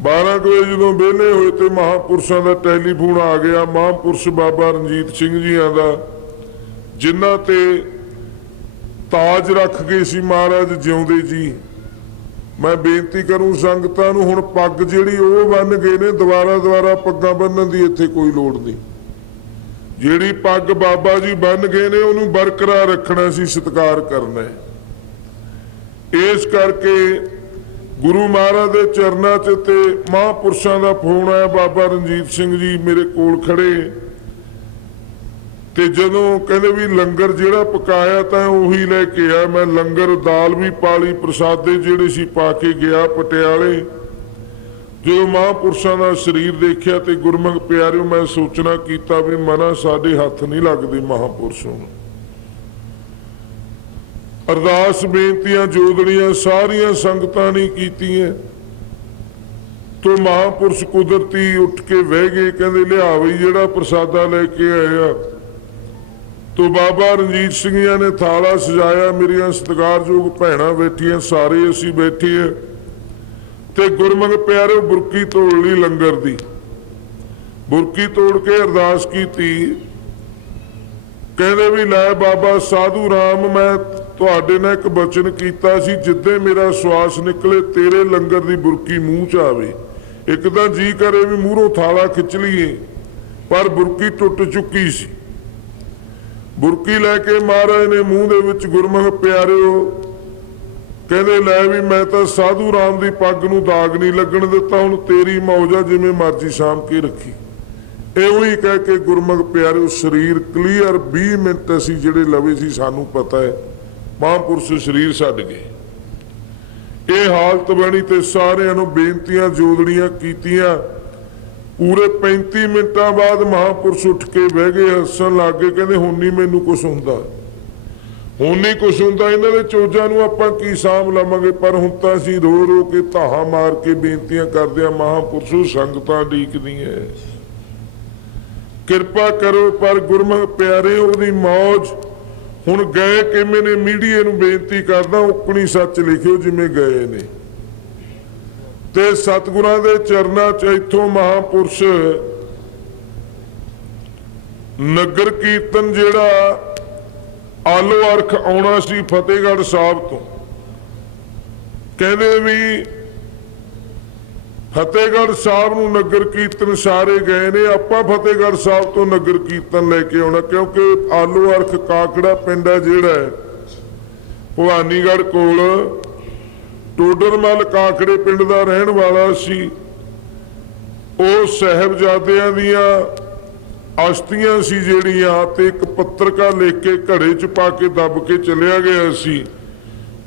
12 बजे जदों विहले होए तो महापुरुषों का टैलीफोन आ गया। महापुरुष बाबा रणजीत सिंह जियां दा, जिन्हां ते ताज रख गए सी महाराज जिउंदे जी। मैं बेनती करूं संगतां नूं, हुण पग जिहड़ी ओह बन गए ने, दुबारा पग्गां बन्नण दी इत्थे कोई लोड़ नहीं। जिहड़ी पग बाबा जी बन गए ने उहनूं बरकरार रखना सी, सत्कार करना है। इस करके गुरु महाराज दे चरनां च ते महापुरुषां दा फोन आया। बाबा रणजीत सिंह जी मेरे कोल खड़े ते जदों कहंदे भी लंगर जिहड़ा पकाया तां उही लैके आ। मैं लंगर दाल भी पाली, प्रसादे जिहड़े सी पा के गया पटियाले। जो महापुरुषों का शरीर देखिया तो गुरमुख प्यारे मैं सोचना किया भी मना साडे हथ नहीं लगते महापुरुषों। ਅਰਦਾਸ ਬੇਨਤੀਆਂ ਜੋਦੜੀਆਂ ਸਾਰੀਆਂ ਸੰਗਤਾਂ ਨੇ ਕੀਤੀਆਂ। ਤੋ ਮਹਾਂਪੁਰਸ਼ ਕੁਦਰਤੀ ਉੱਠ ਕੇ ਬਹਿ ਗਏ, ਕਹਿੰਦੇ ਲਿਆ ਬਈ ਜਿਹੜਾ ਪ੍ਰਸਾਦਾ ਲੈ ਕੇ ਆਇਆ। ਤੋ ਬਾਬਾ ਰਣਜੀਤ ਸਿੰਘੀਆਂ ਨੇ ਥਾਲਾ ਸਜਾਇਆ, ਮੇਰੀਆਂ ਸਤਿਕਾਰਯੋਗ ਭੈਣਾਂ ਬੈਠੀਆਂ, ਸਾਰੇ ਅਸੀਂ ਬੈਠੇ ਆ, ਤੇ ਗੁਰਮੁਖ ਪਿਆਰੇ ਬੁਰਕੀ ਤੋੜ ਲਈ ਲੰਗਰ ਦੀ। ਬੁਰਕੀ ਤੋੜ ਕੇ ਅਰਦਾਸ ਕੀਤੀ, ਕਹਿੰਦੇ ਵੀ ਲੈ ਬਾਬਾ ਸਾਧੂ ਰਾਮ, ਮੈਂ ਤੁਹਾਡੇ ਨਾਲ ਇੱਕ ਬਚਨ ਕੀਤਾ ਸੀ, ਜਿੱਦੇ ਮੇਰਾ ਸਵਾਸ ਨਿਕਲੇ ਤੇਰੇ ਲੰਗਰ ਦੀ ਬੁਰਕੀ ਮੂੰਹ ਚ ਆਵੇ। ਇੱਕ ਤਾਂ ਜੀ ਕਰੇ ਵੀ ਮੂਹਰੋਂ ਥਾਲਾ ਖਿੱਚ ਲਈਏ, ਪਰ ਬੁਰਕੀ ਟੁੱਟ ਚੁੱਕੀ ਸੀ। ਬੁਰਕੀ ਲੈ ਕੇ ਮਹਾਰਾਜ ਨੇ ਮੂੰਹ ਦੇ ਵਿੱਚ ਗੁਰਮੁਖ ਪਿਆਰਿਓ ਕਹਿੰਦੇ ਲੈ ਵੀ ਮੈਂ ਤਾਂ ਸਾਧੂ ਰਾਮ ਦੀ ਪੱਗ ਨੂੰ ਦਾਗ ਨਹੀਂ ਲੱਗਣ ਦਿੱਤਾ, ਹੁਣ ਤੇਰੀ ਮੌਜ ਆ, ਜਿਵੇਂ ਮਰਜ਼ੀ ਸਾਂਭ ਕੇ ਰੱਖੀ। ਇਹੋ ਹੀ ਕਹਿ ਕੇ ਗੁਰਮੁਖ ਪਿਆਰਿਓ ਸਰੀਰ ਕਲੀਅਰ 20 ਮਿੰਟ ਅਸੀਂ ਜਿਹੜੇ ਲਵੇ ਸੀ, ਸਾਨੂੰ ਪਤਾ ਹੈ ਮਹਾਂਪੁਰਸ਼ ਸਰੀਰ ਛੱਡ ਗਏ। ਇਹ ਹਾਲਤ ਬਣੀ ਤੇ ਸਾਰਿਆਂ ਨੂੰ ਬੇਨਤੀਆਂ ਜੋਦੜੀਆਂ ਕੀਤੀਆਂ। ਪੂਰੇ 35 ਮਿੰਟਾਂ ਬਾਅਦ ਮਹਾਂਪੁਰਸ਼ ਉੱਠ ਕੇ ਬਹਿ ਗਏ, ਹੱਸਣ ਲੱਗ ਗਏ, ਕਹਿੰਦੇ ਹੁਣ ਨਹੀਂ ਮੈਨੂੰ ਕੁਛ ਹੁੰਦਾ, ਹੁਣ ਨਹੀਂ ਕੁਛ ਹੁੰਦਾ, ਇਹਨਾਂ ਦੇ ਚੋਜਾਂ ਨੂੰ ਆਪਾਂ ਕੀ ਸਾਂਭ ਲਵਾਂਗੇ। ਪਰ ਹੁਣ ਤਾਂ ਅਸੀਂ ਰੋ ਰੋ ਕੇ ਧਾਹਾਂ ਮਾਰ ਕੇ ਬੇਨਤੀਆਂ ਕਰਦੇ ਆ, ਮਹਾਂਪੁਰਸ਼ੋ ਸੰਗਤਾਂ ਡੀਕਦੀਆਂ, ਕਿਰਪਾ ਕਰੋ। ਪਰ ਗੁਰਮੁਖ ਪਿਆਰੇ ਉਹਦੀ ਮੌਜ ਹੁਣ ਗਏ ਕਿਵੇਂ ਨੇ, ਮੀਡੀਏ ਨੂੰ ਬੇਨਤੀ ਕਰਦਾ ਉਕਣੀ ਸੱਚ ਲਿਖਿਓ ਜਿਵੇਂ ਗਏ ਨੇ। ਤੇ ਸਤਿਗੁਰਾਂ ਦੇ ਚਰਨਾਂ 'ਚ ਇੱਥੋਂ ਮਹਾਂਪੁਰਸ਼ ਨਗਰ ਕੀਰਤਨ ਜਿਹੜਾ ਆਲੋ ਅਰਖ ਆਉਣਾ ਸੀ ਫਤਿਹਗੜ੍ਹ ਸਾਹਿਬ ਤੋਂ, ਕਹਿੰਦੇ ਵੀ ਫਤਿਹਗੜ੍ਹ ਸਾਹਿਬ ਨੂੰ ਨਗਰ ਕੀਰਤਨ ਸਾਰੇ ਗਏ ਨੇ, ਆਪਾਂ ਫਤਿਹਗੜ੍ਹ ਸਾਹਿਬ ਤੋਂ ਨਗਰ ਕੀਰਤਨ ਲੈ ਕੇ ਆਉਣਾ, ਕਿਉਂਕਿ ਆਲੋ ਅਰਖ ਕਾਕੜਾ ਪਿੰਡ ਹੈ ਜਿਹੜਾ ਭਵਾਨੀਗੜ੍ਹ ਕੋਲ, ਟੋਡਰਮਲ ਕਾਕੜੇ ਪਿੰਡ ਦਾ ਰਹਿਣ ਵਾਲਾ ਸੀ। ਉਹ ਸਾਹਿਬਜ਼ਾਦਿਆਂ ਦੀਆਂ ਅਸਤੀਆਂ ਸੀ ਜਿਹੜੀਆਂ, ਤੇ ਇੱਕ ਪੱਤਰਕਾ ਲਿਖ ਕੇ ਘੜੇ 'ਚ ਪਾ ਕੇ ਦੱਬ ਕੇ ਚਲਿਆ ਗਿਆ ਸੀ।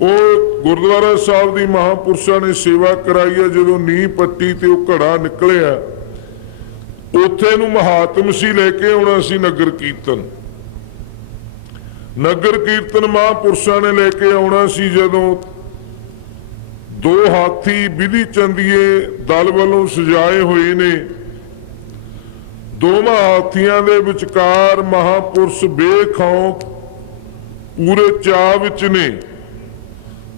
ਉਹ ਗੁਰਦੁਆਰਾ ਸਾਹਿਬ ਦੀ ਮਹਾਂਪੁਰਸ਼ਾਂ ਨੇ ਸੇਵਾ ਕਰਾਈ ਹੈ। ਜਦੋਂ ਨੀਂਹ ਪੱਟੀ ਤੇ ਉਹ ਘੜਾ ਨਿਕਲਿਆ, ਉੱਥੇ ਨੂੰ ਮਹਾਤਮ ਸੀ ਲੈ ਕੇ ਆਉਣਾ ਸੀ ਨਗਰ ਕੀਰਤਨ। ਨਗਰ ਕੀਰਤਨ ਮਹਾਂਪੁਰਸ਼ਾਂ ਨੇ ਲੈ ਕੇ ਆਉਣਾ ਸੀ। ਜਦੋਂ 2 ਹਾਥੀ ਵਿਧੀ ਚੰਦੀਏ ਦਲ ਵੱਲੋਂ ਸਜਾਏ ਹੋਏ ਨੇ, ਦੋਵਾਂ ਹਾਥੀਆਂ ਦੇ ਵਿਚਕਾਰ ਮਹਾਂਪੁਰਸ਼ ਬੇਖੌਫ ਪੂਰੇ ਚਾਅ ਵਿੱਚ ਨੇ,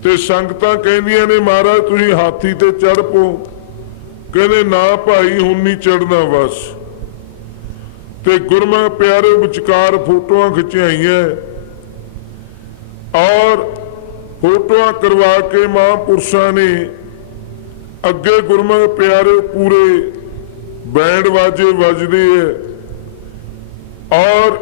ਤੇ ਸੰਗਤਾਂ ਕਹਿੰਦੀਆਂ ਨੇ ਮਹਾਰਾਜ ਤੁਸੀਂ ਹਾਥੀ ਤੇ ਚੜ ਪੋ। ਕਹਿੰਦੇ ਨਾ ਭਾਈ ਹੁਣ ਨਹੀਂ ਚੜਨਾ ਬਸ। ਤੇ ਗੁਰਮੁਖ ਪਿਆਰੇ ਵਿਚਕਾਰ ਫੋਟੋਆਂ ਖਿਚਾਈਆਂ, ਔਰ ਫੋਟੋਆਂ ਕਰਵਾ ਕੇ ਮਹਾਂਪੁਰਸ਼ਾਂ ਨੇ ਅੱਗੇ ਗੁਰਮੁਖ ਪਿਆਰੇ ਪੂਰੇ ਬੈਂਡ ਵਾਜੇ ਵੱਜਦੇ ਹੈ, ਔਰ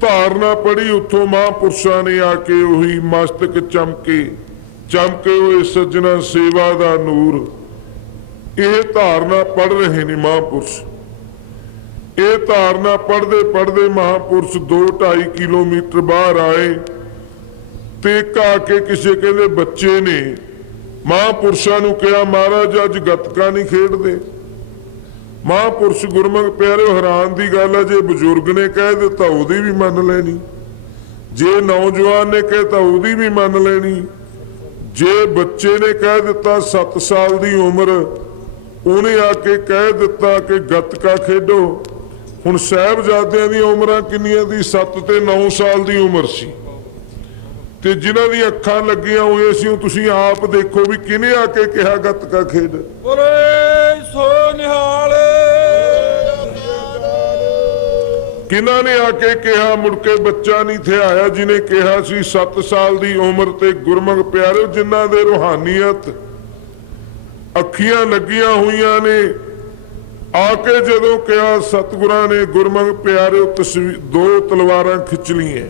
ਧਾਰਨਾ ਪੜੀ ਉੱਥੋਂ ਮਹਾਂਪੁਰਸ਼ਾਂ ਨੇ ਆ ਕੇ ਉਹੀ ਮਸਤਕ ਚਮਕੇ ਹੋਏ ਸੱਜਣਾ ਸੇਵਾ ਦਾ ਨੂਰ, ਇਹ ਧਾਰਨਾ ਪੜ ਰਹੇ ਨੇ ਮਹਾਂਪੁਰਸ਼। ਇਹ ਧਾਰਨਾ ਪੜਦੇ ਪੜਦੇ ਮਹਾਂਪੁਰਸ਼ 2-2.5 ਕਿਲੋਮੀਟਰ ਬਾਹਰ ਆਏ, ਤੇ ਇੱਕ ਆ ਕੇ ਕਿਸੇ ਕਹਿੰਦੇ ਬੱਚੇ ਨੇ ਮਹਾਂਪੁਰਸ਼ਾਂ ਨੂੰ ਕਿਹਾ ਮਹਾਰਾਜ ਅੱਜ ਗੱਤਕਾ ਨਹੀਂ ਖੇਡਦੇ। ਮਹਾਂਪੁਰਸ਼ ਗੁਰਮੁਖ ਪਿਆਰਿਓ ਹੈਰਾਨ ਦੀ ਗੱਲ ਹੈ, ਜੇ ਬਜ਼ੁਰਗ ਨੇ ਕਹਿ ਦਿੱਤਾ ਉਹਦੀ ਵੀ ਮੰਨ ਲੈਣੀ, ਜੇ ਨੌਜਵਾਨ ਨੇ ਕਹਿਤਾ ਉਹਦੀ ਵੀ ਮੰਨ ਲੈਣੀ, ਜੇ ਬੱਚੇ ਨੇ ਕਹਿ ਦਿੱਤਾ 7 ਸਾਲ ਦੀ ਉਮਰ, ਉਹਨੇ ਆ ਕੇ ਕਹਿ ਦਿੱਤਾ ਕਿ ਗੱਤਕਾ ਖੇਡੋ। ਹੁਣ ਸਾਹਿਬਜ਼ਾਦਿਆਂ ਦੀਆਂ ਉਮਰਾਂ ਕਿੰਨੀਆਂ ਦੀ? 7 ਤੇ 9 ਸਾਲ ਦੀ ਉਮਰ ਸੀ, ਤੇ ਜਿਨ੍ਹਾਂ ਦੀ ਅੱਖਾਂ ਲੱਗੀਆਂ ਹੋਈਆਂ ਸੀ ਉਹ ਤੁਸੀਂ ਆਪ ਦੇਖੋ ਵੀ ਕਿਹਨੇ ਆ ਕੇ ਕਿਹਾ ਗੱਤਕਾ ਖੇਡ। ਬੋਲੇ ਸੋ ਨਿਹਾਲ, ਕਿਹਨਾਂ ਨੇ ਆ ਕੇ ਕਿਹਾ? ਮੁੜ ਕੇ ਬੱਚਾ ਨਹੀਂ ਥੇ ਆਇਆ ਜਿਹਨੇ ਕਿਹਾ ਸੀ 7 ਸਾਲ ਦੀ ਉਮਰ। ਤੇ ਗੁਰਮੁਖ ਪਿਆਰਿਓ ਜਿਨ੍ਹਾਂ ਦੇ ਰੂਹਾਨੀਅਤ ਅੱਖੀਆਂ ਲੱਗੀਆਂ ਹੋਈਆਂ ਨੇ, ਆ ਕੇ ਜਦੋਂ ਕਿਹਾ ਸਤਿਗੁਰਾਂ ਨੇ ਗੁਰਮੁਖ ਪਿਆਰਿਓ 2 ਤਲਵਾਰਾਂ ਖਿੱਚ ਲਈਆਂ,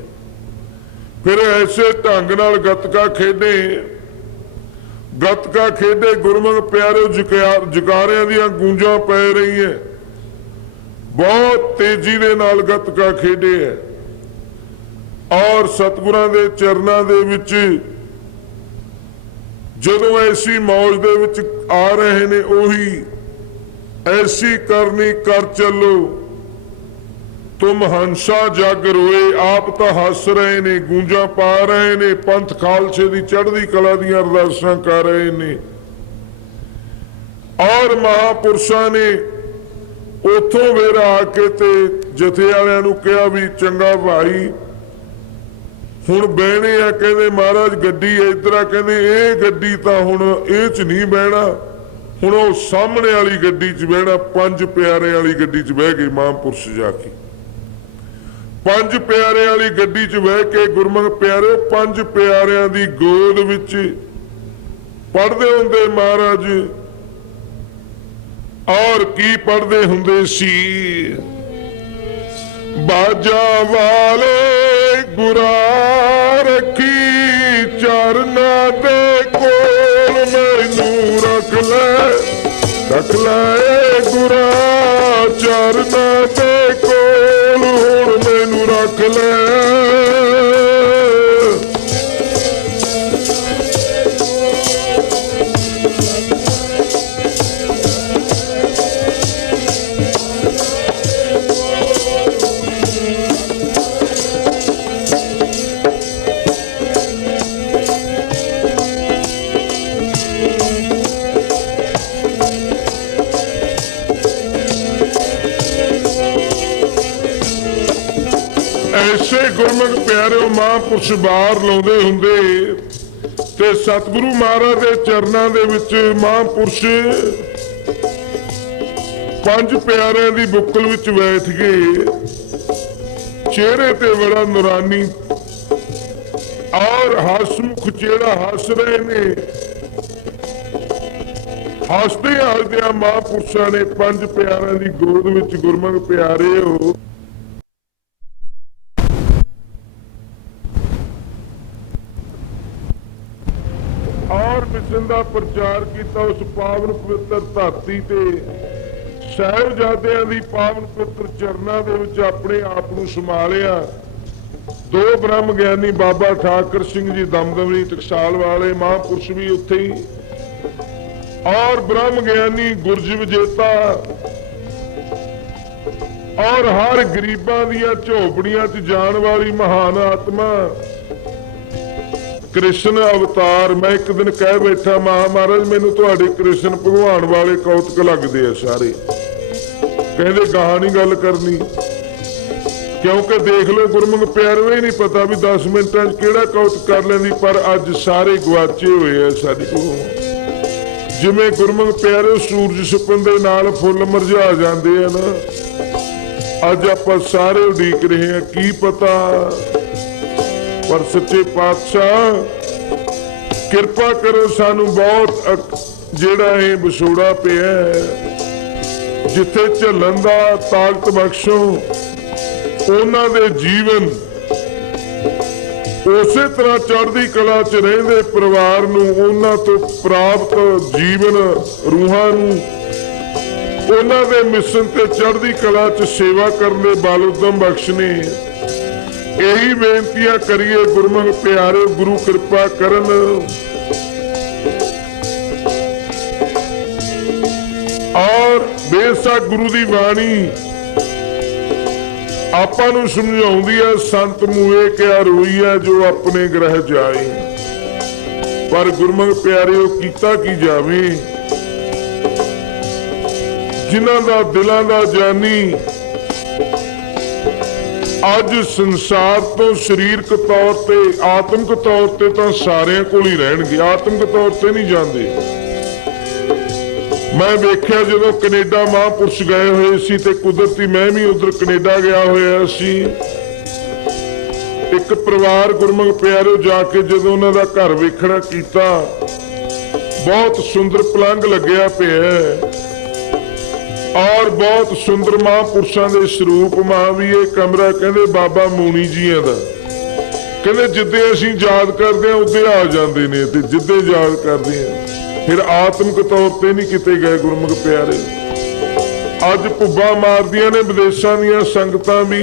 ਫਿਰ ਐਸੇ ਢੰਗ ਨਾਲ ਗੱਤਕਾ ਖੇਡੇ ਗੁਰਮੁਖ ਪਿਆਰਿਓ ਜਕਾਰਿਆਂ ਦੀਆਂ ਗੂੰਜਾਂ ਪੈ ਰਹੀਆਂ, ਬਹੁਤ ਤੇਜ਼ੀ ਦੇ ਨਾਲ ਗੱਤਕਾ ਖੇਡੇ ਹੈ। ਔਰ ਸਤਿਗੁਰਾਂ ਦੇ ਚਰਨਾਂ ਦੇ ਵਿੱਚ ਜਦੋਂ ਐਸੀ ਮੌਜ ਦੇ ਵਿੱਚ ਆ ਰਹੇ ਨੇ, ਉਹੀ ਐਸੀ ਕਰਨੀ ਕਰ ਚੱਲੋ तुम हंसा जग रोए। आप तो हस रहे ने, गूंजा पा रहे ने, पंथ खालसे दी चढ़दी कला दियां अरदासां कर रहे ने। और महापुरुषां ने उथों वेरा आके ते जथे वालियां नूं कहा भी चंगा भाई हुण बहने आ, कहंदे महाराज गड्डी इधर आ, कहंदे ये गड्डी तां हुण इह च नहीं बहना, हुण ओह सामने वाली गड्डी च बहना। पंज प्यारे वाली गड्डी च बह गए महापुरुष जाके। पंज प्यारे वाली गड्डी च बह के गुरमुख प्यारे पंज प्यारियां दी गोद विच पढ़दे हुंदे महाराज। और की पढ़दे हुंदे सी, बाजा वाले गुरा रखी चरना दे कोल मैनू रख ले गुरा चरना दे कोल हुण मैनू रख ले। ऐसे गुरमुख प्यारे महापुरुष बाहर लाउंदे हुंदे ते सतगुरु महाराज दे चरनां दे विच महापुरुष पंज प्यारिਆਂ ਦੀ बुक्कल विच बैठ गए। चेहरे ते बड़ा नूरानी और हसमुख चेहरा हस रहे ने। हसदे हसदे महापुरुषां ने पंज प्यारिਆਂ ਦੀ गोद विच गुरमुख प्यारे हो और मिशन का प्रचार किया। उस पावन पवित्र धरती ते साहिबजादियां दी पावन पवित्र चरनां दे विच अपने आप नूं संभालिया। दो ब्रह्म ज्ञानी बाबा ठाकर सिंह जी दमदमी टकसाल वाले महापुरुष भी उत्थे ही, और ब्रह्म ज्ञानी गुरज विजेता और हर गरीबां दियां झोपड़ियां च जाण वाली महान आत्मा कृष्ण अवतार। मैं एक दिन कह बैठा महाराज मैनू तुहाडे कृष्ण भगवान वाले कौतक लगदे आ सारे। कहंदे गाह नहीं गल करनी, क्योंकि देख लो गुरमुख प्यारे ही नहीं पता भी 10 मिनटां च किहड़ा कौतक कर लैंदी, पर अज सारे गवाचे हुए आ साडे कोलों। जिवें गुरमुख प्यारे सूरज सुपन दे नाल फुੱਲ मुरझा जांदे आ ना, अज आपां सारे उडीक रहे हैं। की पता पर सच्चे पातशाह किरपा करो सानू बहुत जेड़ा ये विछोड़ा पिया जिथे झलन दा ताकत बख्शो। उन्हां दे जीवन उसे तरह चढ़दी कला च रहिंदे परिवार नूं उन्हां तो प्राप्त जीवन रूहां नूं उन्हां दे मिशन ते चढ़दी कला च सेवा करन दे बल उद्यम बख्शने। यही बेनतियां करिए गुरमुख प्यारे, गुरु कृपा करन। और बेशक गुरु दी बाणी आपां नूं समझाउंदी है, संत मूए क्या रोई है जो अपने ग्रह जाए। पर गुरमुख प्यारे कीता की जावे जिन्हां दा दिलां दा जानी अज संसार तो शरीरक तौर ते आत्मक तौर ते तां सारिਆਂ कोल ही रहणगे, आत्मक तौर ते नहीं जांदे। मैं वेख्या जदों कनेडा महापुरुष गए हुए सी ते कुदरती मैं भी उधर कनेडा गया होया सी। एक परिवार गुरमुख प्यारे जाके जदों उन्हां दा घर वेखਣਾ कीता, बहुत सुंदर पलंग लग्या पिया और बहुत सुंदर महापुरुषों के स्वरूप मां भी ये कमरा कहते बाबा मूनी जिया का कहते जिदे असीं याद करते हैं उदे आ जाते हैं ते जिदे याद करते हैं फिर आत्मक तौर पर नहीं किते गए। गुरमुख प्यारे अज भुब्बा मारदियां ने विदेशों दियां संगतां भी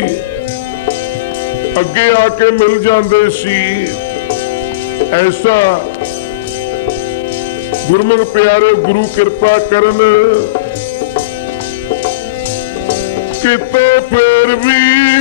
अगे आके मिल जाते सी। ऐसा गुरमुख प्यारे गुरु कृपा करन किते फिर भी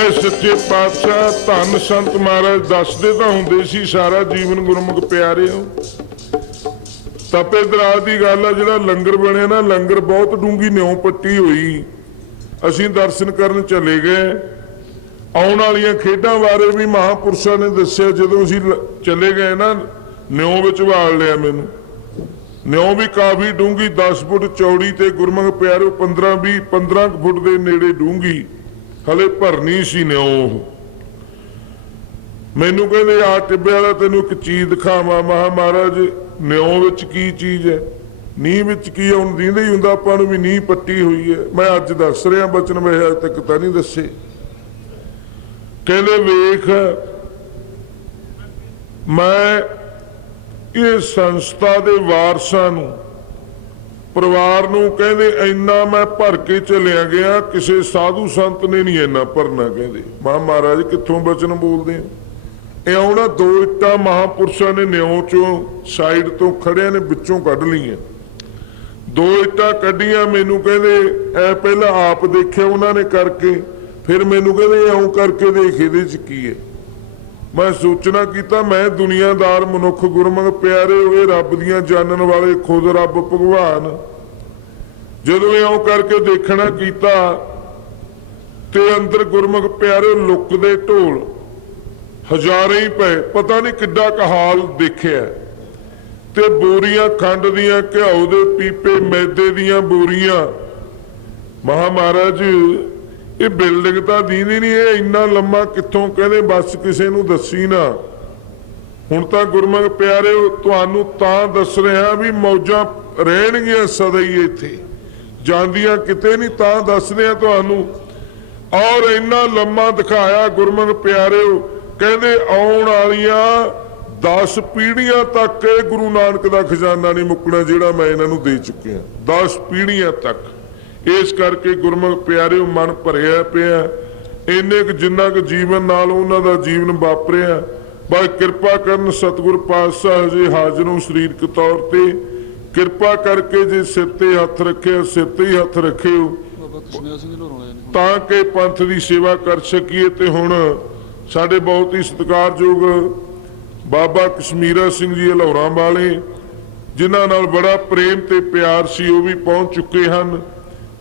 ਜੈ ਸੱਚੇ ਪਾਤਸ਼ਾਹ ਧੰਨ ਸੰਤ ਮਹਾਰਾਜ ਦੱਸਦੇ ਤਾਂ ਹੁੰਦੇ ਸੀ ਸਾਰਾ ਜੀਵਨ ਗੁਰਮੁਖ ਪਿਆਰਿਓ। ਤਪੇ ਦਰਾਜ ਦੀ ਗੱਲ ਆ, ਜਿਹੜਾ ਲੰਗਰ ਬਣਿਆ ਨਾ, ਲੰਗਰ ਬਹੁਤ ਡੂੰਗੀ ਨਿਉ ਪੱਟੀ ਹੋਈ। ਅਸੀਂ ਦਰਸ਼ਨ ਕਰਨ ਚਲੇ ਗਏ। ਆਉਣ ਵਾਲੀਆਂ ਖੇਡਾਂ ਬਾਰੇ ਵੀ ਮਹਾਂਪੁਰਸ਼ਾਂ ਨੇ ਦੱਸਿਆ। ਜਦੋਂ ਅਸੀਂ ਚਲੇ ਗਏ ਨਾ, ਨਿਉ ਵਿੱਚ ਵਾਲ ਲਿਆ ਮੈਨੂੰ। ਨਿਉ ਵੀ ਕਾਫੀ ਡੂੰਗੀ, 10 ਫੁੱਟ ਚੌੜੀ ਤੇ ਗੁਰਮੁਖ ਪਿਆਰਿਓ 15 ਫੁੱਟ ਦੇ ਨੇੜੇ ਡੂੰਗੀ। ਹਲੇ ਭਰਨੀ ਸੀ ਨਿਉ। ਮੈਨੂੰ ਕਹਿੰਦੇ ਆ ਟਿੱਬੇ ਵਾਲਾ ਤੈਨੂੰ ਇੱਕ ਚੀਜ਼ ਦਿਖਾਵਾਂ। ਮਹਾਰਾਜ ਨਿਉ ਵਿੱਚ ਕੀ ਚੀਜ਼ ਹੈ? ਨੀਂਹ ਵਿੱਚ ਕੀ? ਹੁਣ ਦੀਂਦੇ ਹੀ ਹੁੰਦਾ ਆਪਾਂ ਨੂੰ ਵੀ ਨੀਂਹ ਪੱਟੀ ਹੋਈ ਹੈ। ਮੈਂ ਅੱਜ ਦੱਸ ਰਿਹਾ ਬਚਨ, ਮੈਂ ਅਜੇ ਤੱਕ ਤਾਂ ਨਹੀਂ ਦੱਸੇ। ਕਹਿੰਦੇ ਵੇਖ, ਮੈਂ ਇਹ ਸੰਸਥਾ ਦੇ ਵਾਰਸਾਂ ਨੂੰ, ਪਰਿਵਾਰ ਨੂੰ ਕਹਿੰਦੇ ਇੰਨਾ ਮੈਂ ਭਰ ਕੇ ਚਲਿਆ ਗਿਆ, ਕਿਸੇ ਸਾਧੂ ਸੰਤ ਨੇ ਨਹੀਂ ਇੰਨਾ ਭਰਨਾ। ਕਹਿੰਦੇ ਮਹਾਰਾਜ ਕਿੱਥੋਂ ਬਚਨ ਬੋਲਦੇ ਆ? ਇਹ ਆਉਣਾ 2 ਇੱਟਾਂ ਮਹਾਂਪੁਰਸ਼ਾਂ ਨੇ ਨਿਉ ਚੋਂ ਸਾਈਡ ਤੋਂ ਖੜਿਆਂ ਨੇ ਵਿੱਚੋਂ ਕੱਢ ਲਈਆਂ। 2 ਇੱਟਾਂ ਕੱਢੀਆਂ। ਮੈਨੂੰ ਕਹਿੰਦੇ ਐ ਪਹਿਲਾਂ ਆਪ ਦੇਖਿਆ ਉਹਨਾਂ ਨੇ ਕਰਕੇ, ਫਿਰ ਮੈਨੂੰ ਕਹਿੰਦੇ ਇਉਂ ਕਰਕੇ ਦੇਖ ਇਹਦੇ ਚ ਕੀ ਹੈ। ਮੈਂ ਸੋਚਣਾ ਕੀਤਾ, ਮੈਂ ਦੁਨੀਆਦਾਰ ਮਨੁੱਖ ਗੁਰਮੁਖ ਪਿਆਰੇ ਹੋਏ, ਰੱਬ ਦੀਆਂ ਜਾਣਨ ਵਾਲੇ, ਖੁਦ ਰੱਬ ਭਗਵਾਨ। ਜਦੋਂ ਇਉਂ ਕਰਕੇ ਦੇਖਣਾ ਕੀਤਾ ਤੇ ਅੰਦਰ ਗੁਰਮੁਖ ਪਿਆਰੇ ਲੁਕਦੇ ਢੋਲ ਹਜ਼ਾਰੇ ਹੀ ਪਏ। ਪਤਾ ਨਹੀਂ ਕਿੱਡਾ ਕੁ ਹਾਲ ਦੇਖਿਆ। ਤੇ ਬੋਰੀਆਂ ਖੰਡ ਦੀਆਂ, ਘਿਓ ਦੇ ਪੀਪੇ, ਮੈਦੇ ਦੀਆਂ ਬੋਰੀਆਂ। ਮਹਾਰਾਜ ਇਹ ਬਿਲਡਿੰਗ ਤਾਂ ਦੀਦੀ ਨਹੀਂ, ਇਹ ਇੰਨਾ ਲੰਮਾ ਕਿੱਥੋਂ? ਕਹਿੰਦੇ ਬਸ ਕਿਸੇ ਨੂੰ ਦੱਸੀ ਨਾ। ਹੁਣ ਤਾਂ ਗੁਰਮੁਖ ਪਿਆਰਿਓ ਤੁਹਾਨੂੰ ਤਾਂ ਦੱਸ ਰਿਹਾ ਵੀ ਮੌਜਾਂ ਰਹਿਣਗੀਆਂ ਸਦਾ ਹੀ ਇੱਥੇ, ਜਾਂਦੀਆਂ ਕਿਤੇ ਨਹੀਂ, ਤਾਂ ਦੱਸਦੇ ਆ ਤੁਹਾਨੂੰ। ਔਰ ਇੰਨਾ ਲੰਮਾ ਦਿਖਾਇਆ ਗੁਰਮੁਖ ਪਿਆਰਿਓ। ਕਹਿੰਦੇ ਆਉਣ ਵਾਲੀਆਂ 10 ਪੀੜ੍ਹੀਆਂ ਤੱਕ ਇਹ ਗੁਰੂ ਨਾਨਕ ਦਾ ਖਜ਼ਾਨਾ ਨਹੀਂ ਮੁੱਕਣਾ ਜਿਹੜਾ ਮੈਂ ਇਹਨਾਂ ਨੂੰ ਦੇ ਚੁੱਕਿਆ। 10 ਪੀੜ੍ਹੀਆਂ ਤੱਕ। ਇਸ ਕਰਕੇ ਗੁਰਮੁਖ ਪਿਆਰਿਓ ਮਨ ਭਰਿਆ ਪਿਆ। ਇੰਨੇ ਕੁ ਜਿੰਨਾ ਕੁ ਜੀਵਨ ਨਾਲ ਉਹਨਾਂ ਦਾ ਜੀਵਨ ਵਾਪਰਿਆ। ਬਸ ਕਿਰਪਾ ਕਰਨ ਸਤਿਗੁਰ ਪਾਤਸ਼ਾਹ ਜੀ ਹਾਜ਼ਰੋਂ ਸਰੀਰਕ ਤੌਰ ਤੇ ਕਿਰਪਾ ਕਰਕੇ ਜੇ ਸਿਰ ਤੇ ਹੱਥ ਰੱਖਿਆ, ਸਿਰ ਤੇ ਹੀ ਹੱਥ ਰੱਖਿਓ ਤਾਂ ਕਿ ਪੰਥ ਦੀ ਸੇਵਾ ਕਰ ਸਕੀਏ। ਤੇ ਹੁਣ ਸਾਡੇ ਬਹੁਤ ਹੀ ਸਤਿਕਾਰਯੋਗ ਬਾਬਾ ਕਸ਼ਮੀਰਾ ਸਿੰਘ ਜੀ ਹਲੌਰਾਂ ਵਾਲੇ, ਜਿਨ੍ਹਾਂ ਨਾਲ ਬੜਾ ਪ੍ਰੇਮ ਤੇ ਪਿਆਰ ਸੀ, ਉਹ ਵੀ ਪਹੁੰਚ ਚੁੱਕੇ ਹਨ।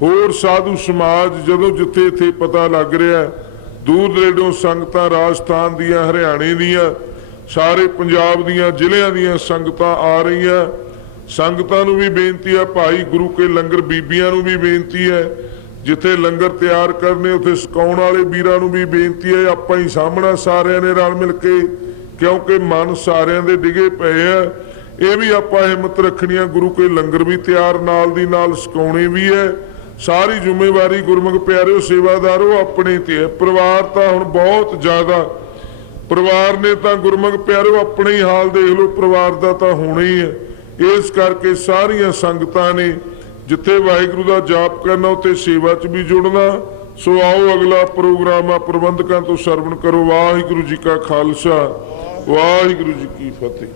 ਹੋਰ ਸਾਧੂ ਸਮਾਜ, ਜਦੋਂ ਜਿੱਥੇ ਇੱਥੇ ਪਤਾ ਲੱਗ ਰਿਹਾ, ਦੂਰ ਦਰੇਡੋਂ ਸੰਗਤਾਂ, ਰਾਜਸਥਾਨ ਦੀਆਂ, ਹਰਿਆਣੇ ਦੀਆਂ, ਸਾਰੇ ਪੰਜਾਬ ਦੀਆਂ ਜ਼ਿਲ੍ਹਿਆਂ ਦੀਆਂ ਸੰਗਤਾਂ ਆ ਰਹੀਆਂ। ਸੰਗਤਾਂ ਨੂੰ ਵੀ ਬੇਨਤੀ ਹੈ, ਭਾਈ ਗੁਰੂ ਕੇ ਲੰਗਰ ਬੀਬੀਆਂ ਨੂੰ ਵੀ ਬੇਨਤੀ ਹੈ, ਜਿੱਥੇ ਲੰਗਰ ਤਿਆਰ ਕਰਨੇ ਉੱਥੇ ਸਕਾਉਣ ਵਾਲੇ ਵੀਰਾਂ ਨੂੰ ਵੀ ਬੇਨਤੀ ਹੈ, ਆਪਾਂ ਹੀ ਸਾਹਮਣਾ ਸਾਰਿਆਂ ਨੇ ਰਲ ਮਿਲ ਕੇ, ਕਿਉਂਕਿ ਮਨ ਸਾਰਿਆਂ ਦੇ ਡਿਗੇ ਪਏ ਆ। ਇਹ ਵੀ ਆਪਾਂ ਹਿੰਮਤ ਰੱਖਣੀ ਆ। ਗੁਰੂ ਕੇ ਲੰਗਰ ਵੀ ਤਿਆਰ ਨਾਲ ਦੀ ਨਾਲ ਸਕਾਉਣੇ ਵੀ ਹੈ। ਸਾਰੀ ਜ਼ਿੰਮੇਵਾਰੀ ਗੁਰਮੁਖ ਪਿਆਰਿਓ ਸੇਵਾਦਾਰੋ ਆਪਣੇ ਤੇ ਹੈ। ਪਰਿਵਾਰ ਤਾਂ ਹੁਣ ਬਹੁਤ ਜ਼ਿਆਦਾ, ਪਰਿਵਾਰ ਨੇ ਤਾਂ ਗੁਰਮੁਖ ਪਿਆਰਿਓ ਆਪਣੇ ਹੀ ਹਾਲ ਦੇਖ ਲਓ, ਪਰਿਵਾਰ ਦਾ ਤਾਂ ਹੋਣਾ ਹੀ ਹੈ। ਇਸ ਕਰਕੇ ਸਾਰੀਆਂ ਸੰਗਤਾਂ ਨੇ ਜਿੱਥੇ ਵਾਹਿਗੁਰੂ ਦਾ ਜਾਪ ਕਰਨਾ, ਉੱਥੇ ਸੇਵਾ 'ਚ ਵੀ ਜੁੜਨਾ। ਸੋ ਆਓ ਅਗਲਾ ਪ੍ਰੋਗਰਾਮ ਆ ਪ੍ਰਬੰਧਕਾਂ ਤੋਂ ਸਰਵਣ ਕਰੋ। ਵਾਹਿਗੁਰੂ ਜੀ ਕਾ ਖਾਲਸਾ, ਵਾਹਿਗੁਰੂ ਜੀ ਕੀ ਫਤਿਹ।